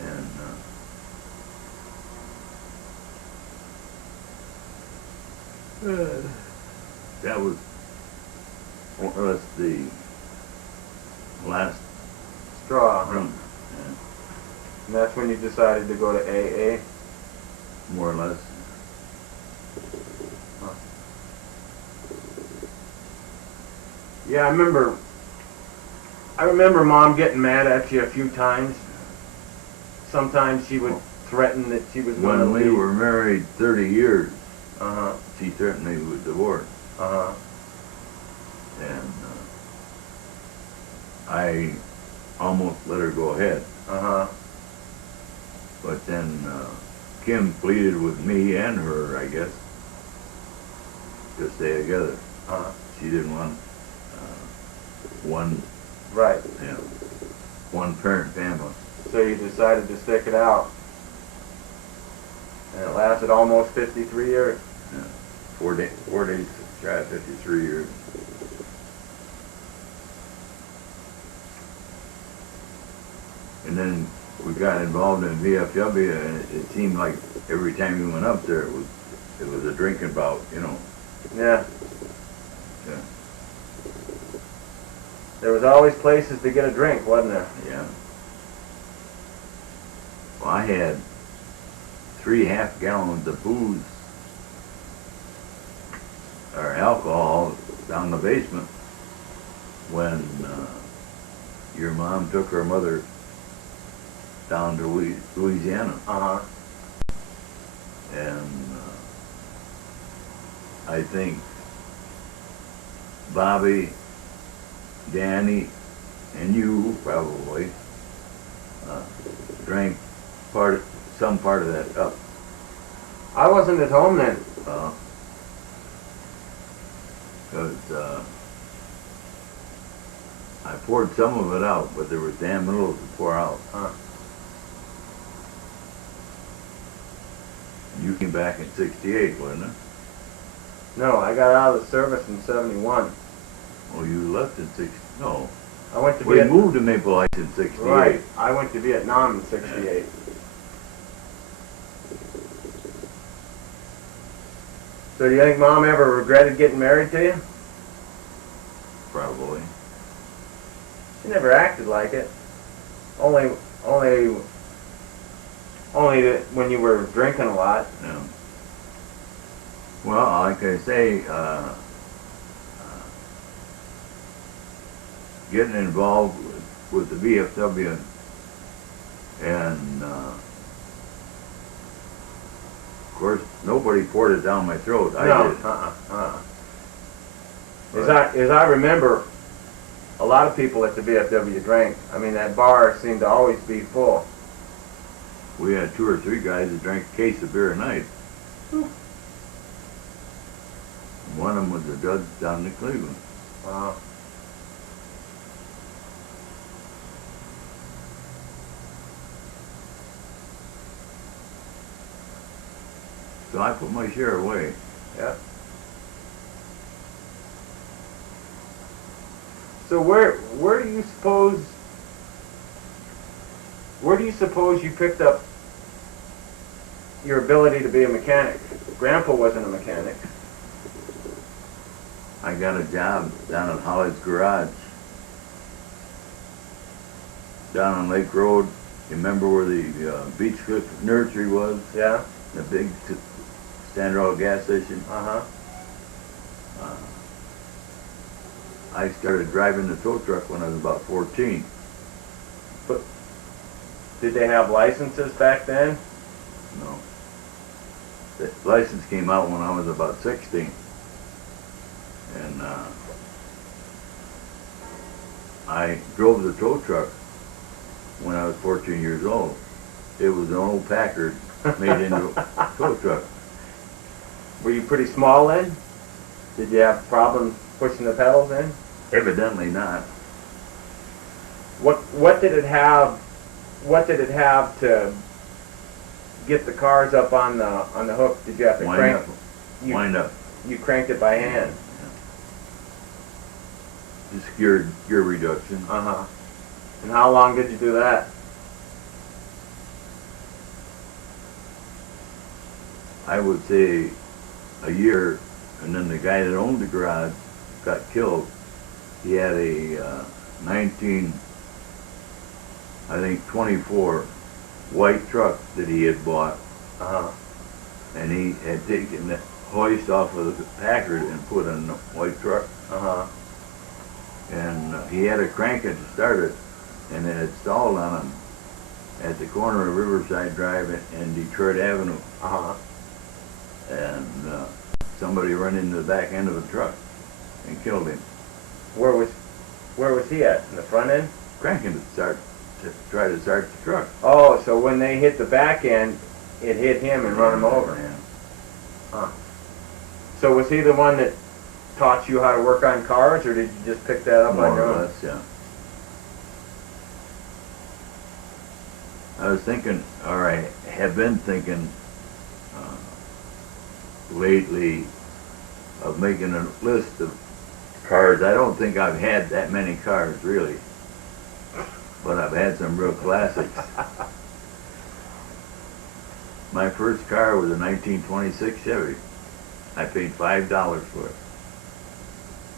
and that was more or less the last Straw. Huh? run, And that's when you decided to go to AA? more or less. Yeah, I remember Mom getting mad at you a few times. Sometimes she would threaten that she was going to When we leave. were married 30 years, Uh-huh. she threatened me with divorce, Uh-huh. and I almost let her go ahead. Uh-huh. But then Kim pleaded with me and her, I guess, to stay together. Uh-huh. She didn't want one, Right. you know, one parent family. So you decided to stick it out. And it lasted almost 53 years. Yeah. 4 days shy of 53 years. And then we got involved in VFW, and it seemed like every time we went up there, it was a drinking bout, you know. Yeah. Yeah. There was always places to get a drink, wasn't there? Yeah. Well, I had 3 half-gallons of booze or alcohol down the basement when your mom took her mother down to Louisiana, Uh-huh. and I think Bobby, Danny, and you probably drank some part of that up. I wasn't at home then. Because I poured some of it out, but there was damn little to pour out. Huh. You came back in '68, wasn't it? No, I got out of the service in 71. Oh, you left in no. I went to We Vietnam. moved to Maple Heights in '68. Right. I went to Vietnam in 68. So do you think Mom ever regretted getting married to you? Probably. She never acted like it. Only that when you were drinking a lot. Yeah. Well, like I say, getting involved with the VFW and of course nobody poured it down my throat. I No. did. As I remember, a lot of people at the VFW drank. I mean, that bar seemed to always be full. We had 2 or 3 guys that drank a case of beer a night. One of them was a judge down in Cleveland. Wow. So I put my share away. Yeah. So where do you suppose you picked up your ability to be a mechanic? Grandpa wasn't a mechanic. I got a job down at Holly's Garage. Down on Lake Road. You remember where the Beach Cliff Nursery was? Yeah. The big Standard Oil gas station? Uh-huh. I started driving the tow truck when I was about 14. But did they have licenses back then? No. The license came out when I was about 16. And I drove the tow truck when I was 14 years old. It was an old Packard made into a tow truck. Were you pretty small then? Did you have problems pushing the pedals in? Evidently not. What did it have? What did it have to get the cars up on the hook? Did you have to crank? Wind up. You cranked it by hand. Just gear reduction. Uh-huh. And how long did you do that? I would say a year, and then the guy that owned the garage got killed. He had a 24 white truck that he had bought, Uh-huh. and he had taken the hoist off of the Packard and put in the white truck. Uh-huh. And he had to crank it to start it, and it had stalled on him at the corner of Riverside Drive and Detroit Avenue. Uh-huh. And somebody ran into the back end of the truck and killed him. Where was he at? In the front end? Cranking to try to start the truck. Oh, so when they hit the back end, it hit him and run him over. Yeah. Huh. So was he the one that taught you how to work on cars, or did you just pick that up on More your or own? less, yeah. I was thinking, or I have been thinking lately of making a list of cars. I don't think I've had that many cars, really. But I've had some real classics. My first car was a 1926 Chevy. I paid $5 for it.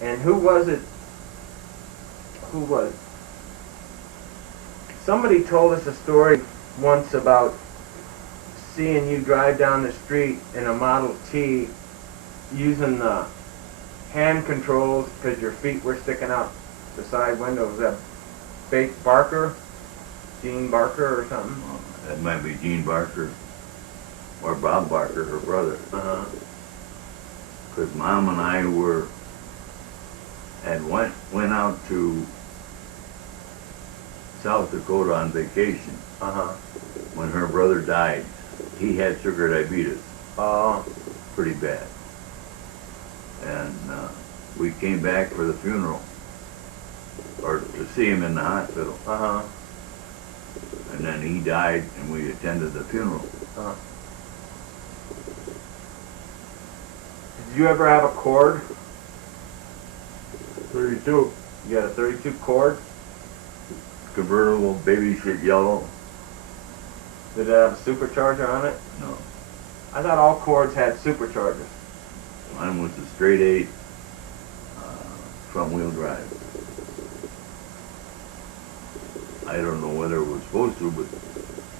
And who was it? Who was it? Somebody told us a story once about seeing you drive down the street in a Model T using the hand controls because your feet were sticking out the side window. Was that Barker? Gene Barker or something? Well, that might be Gene Barker or Bob Barker, her brother. Uh-huh. Because Mom and I went out to South Dakota on vacation Uh-huh. when her brother died. He had sugar diabetes, Oh. pretty bad. And we came back for the funeral, or to see him in the hospital. Uh-huh. And then he died, and we attended the funeral. Uh-huh. Did you ever have a Cord? 32. You had a 32 Cord? Convertible, baby shit yellow. Did it have a supercharger on it? No, I thought all Cords had superchargers. mine was a straight 8 front wheel drive. I don't know whether it was supposed to, but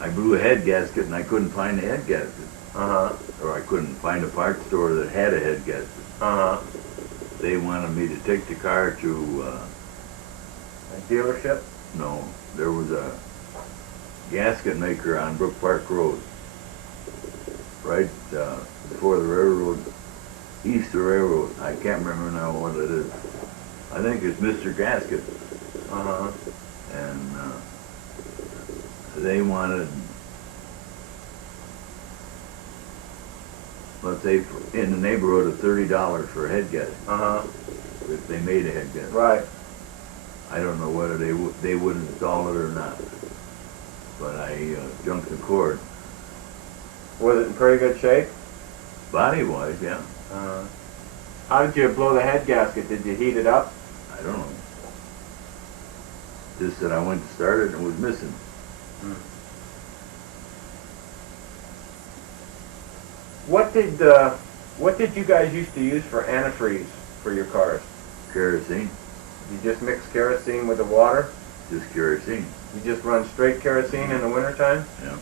I blew a head gasket and I couldn't find a head gasket. Uh-huh. Or I couldn't find a parts store that had a head gasket. Uh-huh. They wanted me to take the car to, A dealership? no, there was a gasket maker on Brook Park Road, right before the railroad, east of the railroad. I can't remember now what it is. I think it's Mr. Gasket. Uh-huh. And they wanted, let's say, in the neighborhood of $30 for a head gasket, Uh-huh. if they made a head gasket. Right. I don't know whether they would install it or not, but I junked the cord. Was it in pretty good shape? Body-wise, yeah. How did you blow the head gasket? Did you heat it up? I don't know. Just that I went to start it and it was missing. What did you guys used to use for antifreeze for your cars? Kerosene, You just mix kerosene with the water? just kerosene. You just run straight kerosene in the wintertime? Yeah.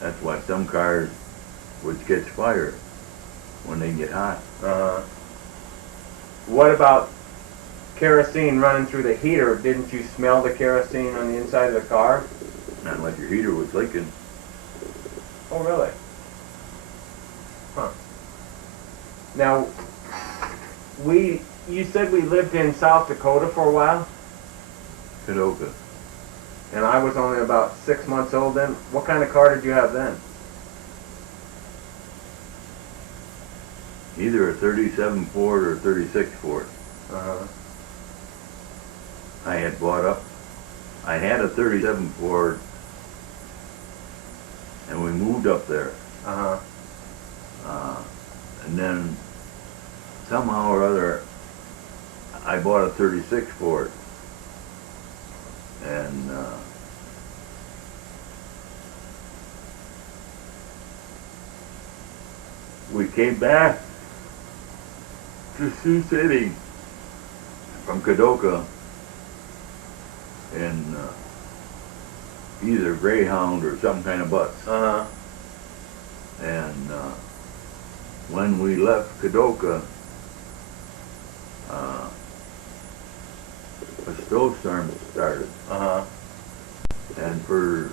That's why some cars would catch fire when they get hot. What about kerosene running through the heater? Didn't you smell the kerosene on the inside of the car? Not like your heater was leaking. Oh, really? Huh. Now, you said we lived in South Dakota for a while, Kadoka. and I was only about 6 months old then. What kind of car did you have then? Either a 37 Ford or a 36 Ford. Uh-huh. I had a 37 Ford, and we moved up there. Uh-huh. And then somehow or other, I bought a 36 Ford. And we came back to Sioux City from Kadoka in either Greyhound or some kind of bus. Uh-huh. And when we left Kadoka, a snowstorm started. Uh-huh. And for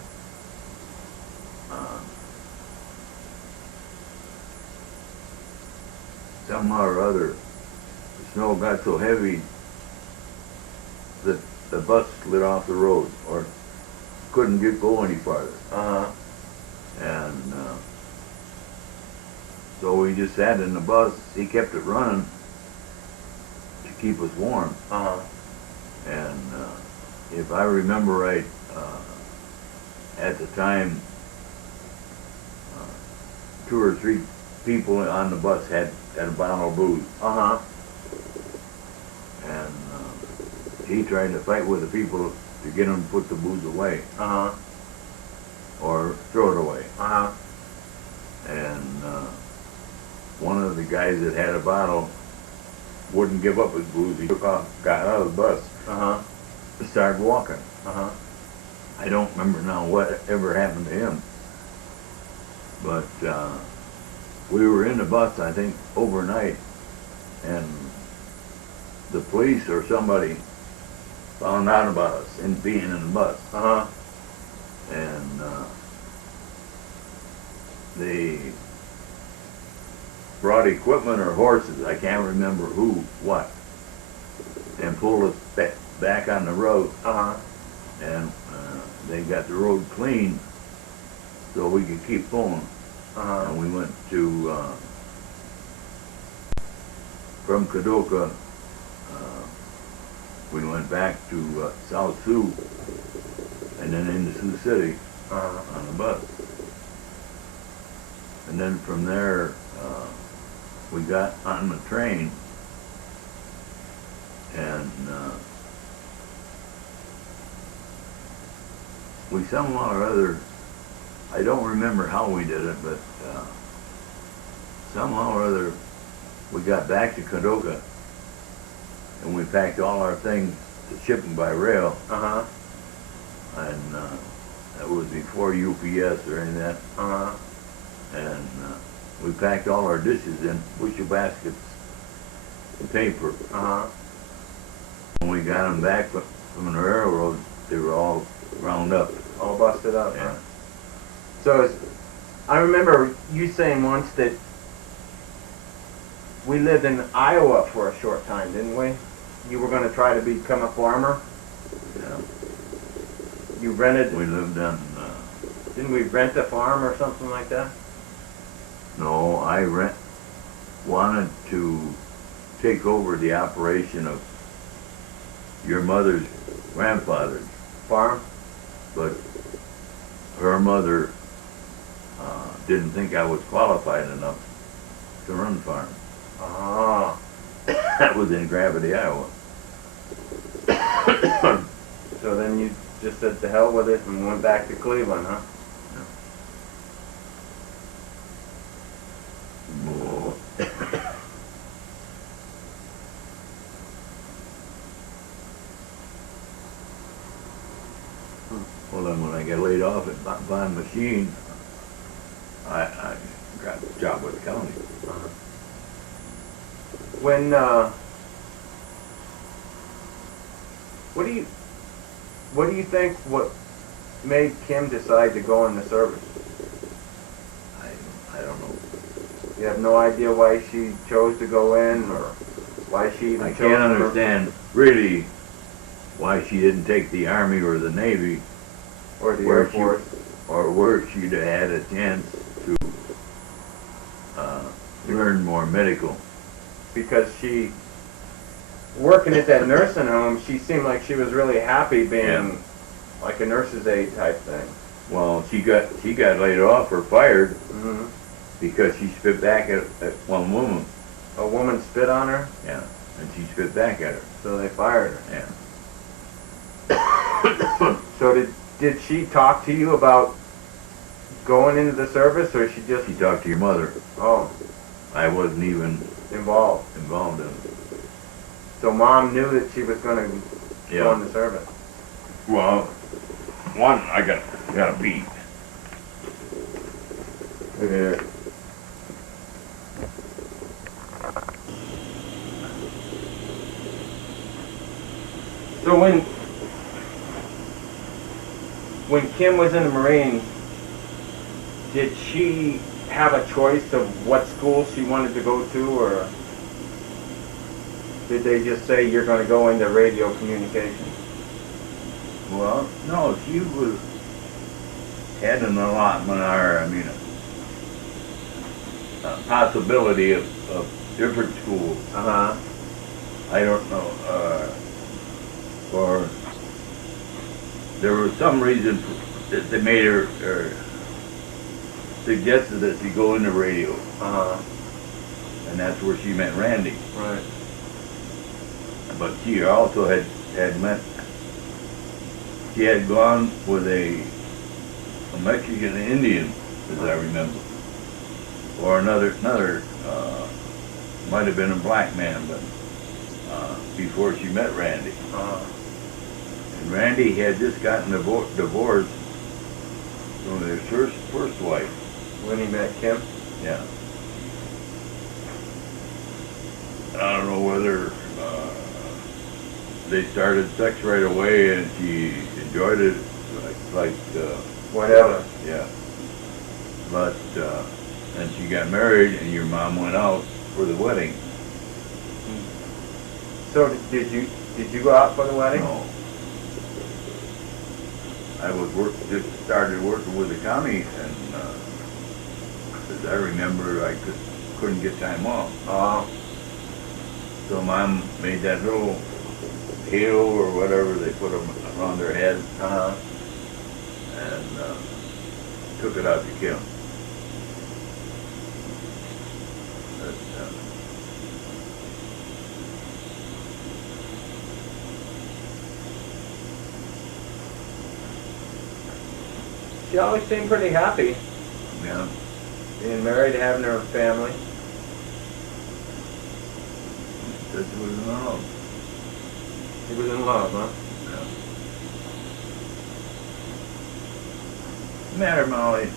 somehow or other, the snow got so heavy that the bus slid off the road or couldn't go any farther. Uh-huh. And so we just sat in the bus. He kept it running to keep us warm. Uh-huh. And if I remember right, at the time, 2 or 3 people on the bus had a bottle of booze. Uh-huh. And he tried to fight with the people to get them to put the booze away Uh-huh. or throw it away. Uh-huh. And one of the guys that had a bottle wouldn't give up his booze. He took off, got out of the bus, Uh-huh. started walking. Uh-huh. I don't remember now what ever happened to him. But we were in the bus, I think, overnight, and the police or somebody found out about us in being in the bus. Uh-huh. And they brought equipment or horses, I can't remember who, what, and pulled us back on the road. Uh-huh. And they got the road clean so we could keep going. Uh-huh. And we went to, from Kadoka, we went back to South Sioux and then into Sioux City Uh-huh. on the bus. And then from there, we got on the train and we somehow or other, I don't remember how we did it, but somehow or other we got back to Kadoka and we packed all our things to ship them by rail. Uh-huh. And that was before UPS or any of that. Uh-huh. And we packed all our dishes in bushel baskets of paper. Uh-huh. When we got them back from the railroad, they were all ground up. All busted up, Yeah. huh? So I remember you saying once that we lived in Iowa for a short time, didn't we? You were going to try to become a farmer. Yeah. You rented, We lived on, didn't we rent a farm or something like that? no, I wanted to take over the operation of your mother's grandfather's, Farm? but her mother didn't think I was qualified enough to run farm. Oh. That was in Gravity, Iowa. So then you just said to hell with it and went back to Cleveland, huh? Well, then when I got laid off at Bond Machine, I got a job with the county. When, what do you think what made Kim decide to go in the service? I don't know. You have no idea why she chose to go in, or why she even I chose can't to- understand really why she didn't take the Army or the Navy, or the where Air Force. or where she'd have had a chance to learn more medical. Because she, working at that nursing home, she seemed like she was really happy being Yeah. like a nurse's aide type thing. Well, she got laid off or fired Hmm. because she spit back at one woman. A woman spit on her, Yeah, and she spit back at her. so they fired her. Yeah. So did she talk to you about going into the service, or she just, She talked to your mother. oh, I wasn't even involved? involved in it. So mom knew that she was going to go Yeah. in the service. Well, one, I got a beat. Yeah. So when Kim was in the Marines, did she have a choice of what school she wanted to go to, or did they just say you're going to go into radio communications? Well, no, she was had an allotment, or I mean, a possibility of different schools. Uh-huh. I don't know, or there was some reason that they made her, or suggested that she go into radio, Uh-huh. and that's where she met Randy. Right. But she also had met, she had gone with a Mexican Indian, as I remember, or another, might have been a black man, but before she met Randy. Uh-huh. And Randy had just gotten divorced from his first wife. When he met Kim? Yeah. I don't know whether they started sex right away and she enjoyed it, like Whatever. yeah. But and she got married and your mom went out for the wedding. So did you go out for the wedding? No. I was just started working with the county, and as I remember, I couldn't get time off. Oh. So Mom made that little halo or whatever they put them around their head, Uh-huh. and took it out to Kim. But, She always seemed pretty happy yeah, being married, having her family. that was in love. She was in love, huh? Yeah. Matter, Molly.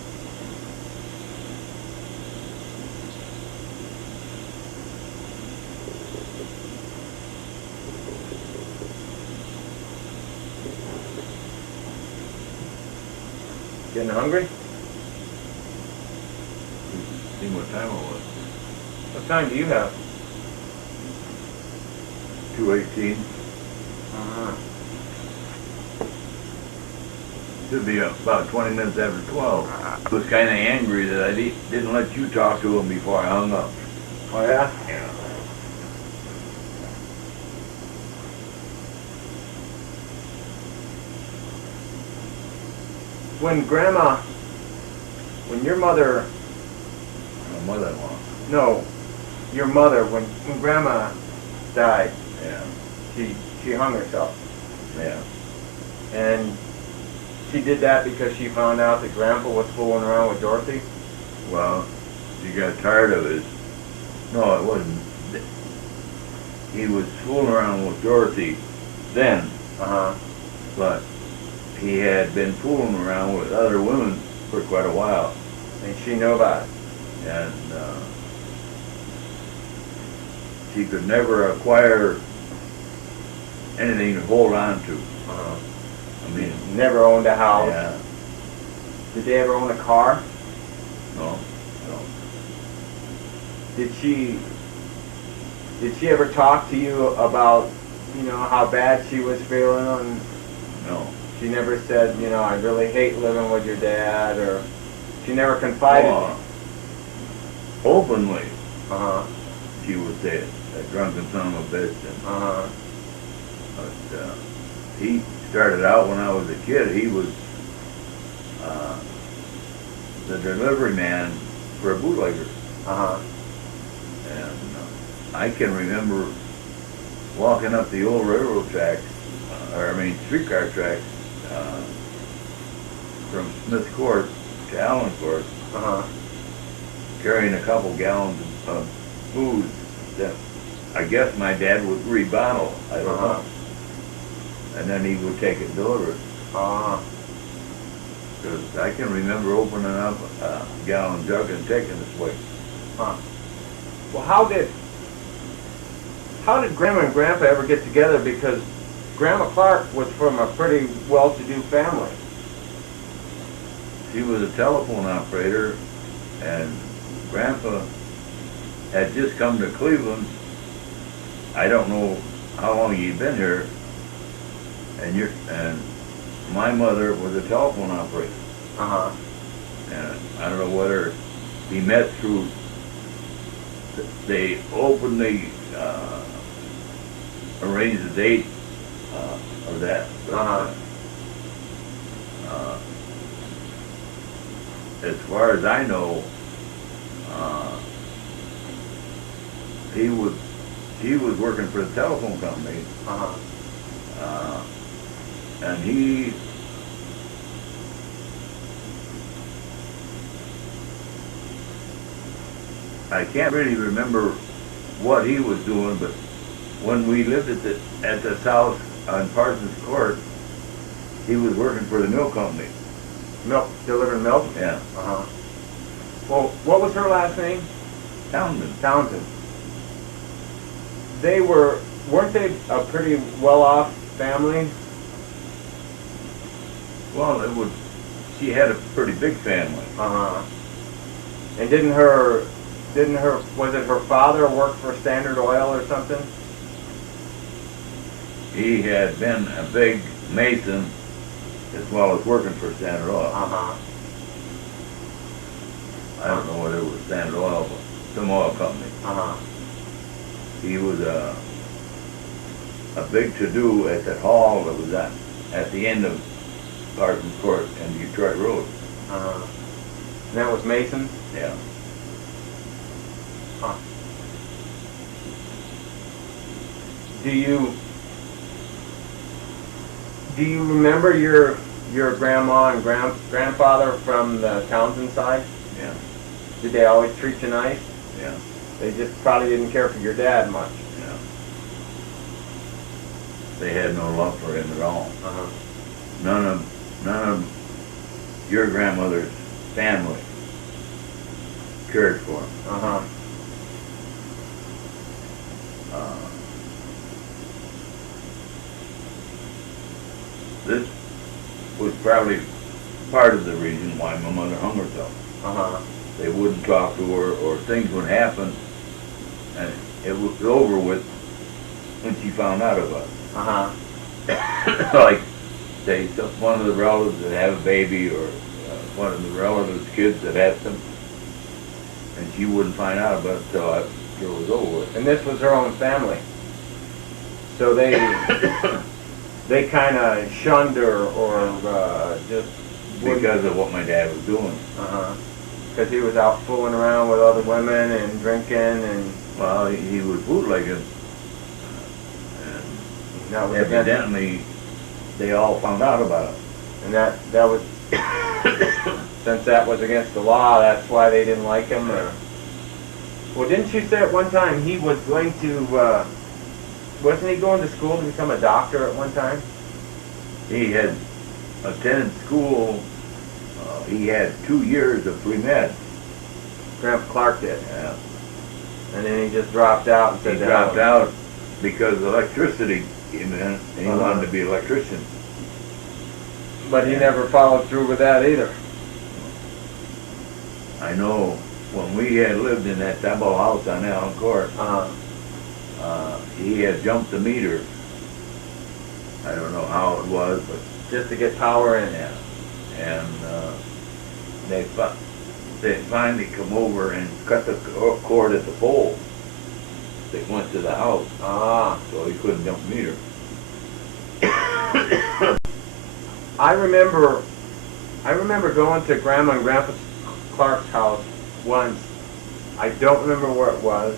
Getting hungry? See what time it was. What time do you have? 2:18. Uh-huh. Should be about 20 minutes after 12. I was kind of angry that I didn't let you talk to him before I hung up. Oh, yeah? Yeah. When Grandma when your mother, My mother-in-law, no, your mother, when Grandma died, yeah, she hung herself. yeah. And she did that because she found out that Grandpa was fooling around with Dorothy? Well, she got tired of his, no, it wasn't. He was fooling around with Dorothy then, Uh-huh. but he had been fooling around with other women for quite a while. And she knew about it. And she could never acquire anything to hold on to. Uh-huh. I mean, Never owned a house. yeah, Did they ever own a car? no. Did she ever talk to you about, how bad she was feeling? And No. she never said, I really hate living with your dad, or she never confided. Openly, Uh-huh. she would say it, a drunken son of a bitch. Uh-huh. But he started out when I was a kid. He was the delivery man for a bootlegger. Uh-huh. And I can remember walking up the old railroad tracks, streetcar tracks, from Smith Court to Allen Court, Uh-huh. carrying a couple gallons of booze that I guess my dad would rebottle. I don't Uh-huh. know. And then he would take it and deliver it. Uh-huh. Because I can remember opening up a gallon jug and taking this way. Huh. Well, how did Grandma and Grandpa ever get together? Because Grandma Clark was from a pretty well-to-do family. She was a telephone operator, and Grandpa had just come to Cleveland. I don't know how long he'd been here, and my mother was a telephone operator. Uh-huh. And I don't know whether he met through, they openly arranged the date of that. But, Uh-huh. as far as I know, he was working for the telephone company, Uh-huh. and he I can't really remember what he was doing, but when we lived at this house on Parsons Court, he was working for the milk company. Milk, delivering milk? Yeah, Uh-huh. Well, what was her last name? Townsend. Townsend. Weren't they a pretty well-off family? Well, she had a pretty big family. Uh-huh. And was it her father work for Standard Oil or something? He had been a big mason as well as working for Standard Oil. Uh-huh. I don't know whether it was Standard Oil, but some oil company. Uh-huh. He was a big to-do at that hall that was at the end of Parsons Court and Detroit Road. Uh-huh. And that was Mason? Yeah. Huh. Do you remember your grandma and grandfather from the Townsend side? Yeah. Did they always treat you nice? Yeah. They just probably didn't care for your dad much. Yeah. They had no love for him at all. Uh-huh. None of your grandmother's family cared for him. Uh-huh. This was probably part of the reason why my mother hung herself. Uh-huh. They wouldn't talk to her, or things would happen, and it was over with when she found out about it. Uh-huh. Like, say, one of the relatives that have a baby, or one of the relatives' kids that had some, and she wouldn't find out about it until after it was over with. And this was her own family. So they kind of shunned her, or just wouldn't- Because of what my dad was doing. Uh-huh. because he was out fooling around with other women and drinking, and Well, he was bootlegging. And that was against, evidently, they all found out about it. and that was since that was against the law. That's why they didn't like him. Or, well, didn't you say at one time he was going to? Wasn't he going to school to become a doctor at one time? He had attended school, he had 2 years of pre-med. Grandpa Clark did, Yeah. and then he just dropped out and He said dropped out because electricity came in, and he Uh-huh. wanted to be an electrician. But he never followed through with that either. I know when we had lived in that double house on Allen Court, he had jumped the meter. I don't know how it was, but Just to get power in. yeah. And they finally come over and cut the cord at the pole that went to the house, Ah. so he couldn't jump the meter. I remember going to Grandma and Grandpa Clark's house once. I don't remember where it was.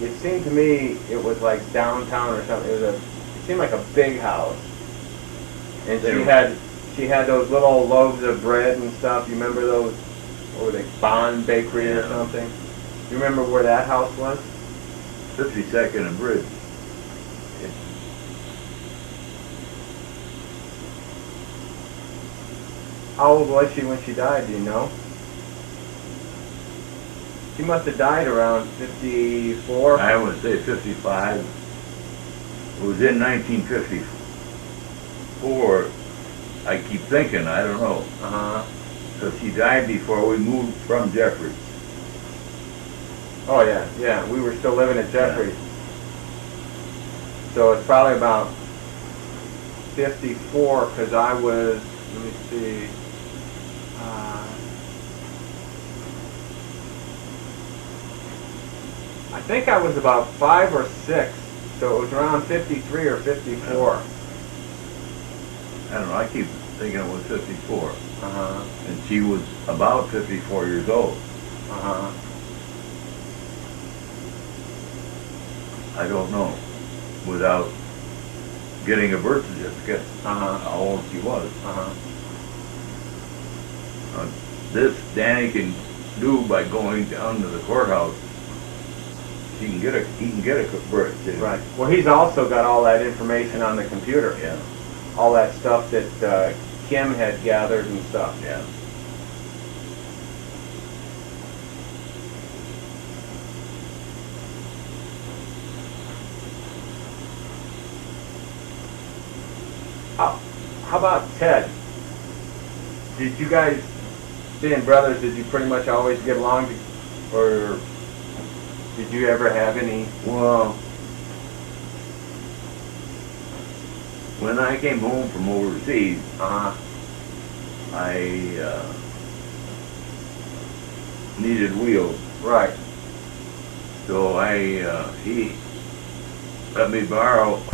It seemed to me it was like downtown or something. It seemed like a big house. And she had those little loaves of bread and stuff. You remember those? What were they? Bond Bakery or Yeah. something? You remember where that house was? 52nd and Bridge. How old was she when she died, do you know? She must have died around 54. I would say 55. It was in 1954. I keep thinking, I don't know. Uh-huh. So she died before we moved from Jeffries. Oh, yeah, yeah. We were still living at Jeffries. So it's probably about 54, because I was, let me see, I think I was about 5 or 6, so it was around 53 or 54. I don't know, I keep thinking it was 54. Uh-huh, And she was about 54 years old. uh-huh. I don't know, without getting a birth certificate, Uh-huh. how old she was. Uh-huh. This Danny can do by going down to the courthouse. He can get a birth certificate. Right. Well, he's also got all that information on the computer. Yeah, All that stuff that Kim had gathered and stuff. yeah. How about Ted? Did you guys, being brothers, did you pretty much always get along, or did you ever have any? Well, when I came home from overseas, Uh-huh. I needed wheels, Right. so he let me borrow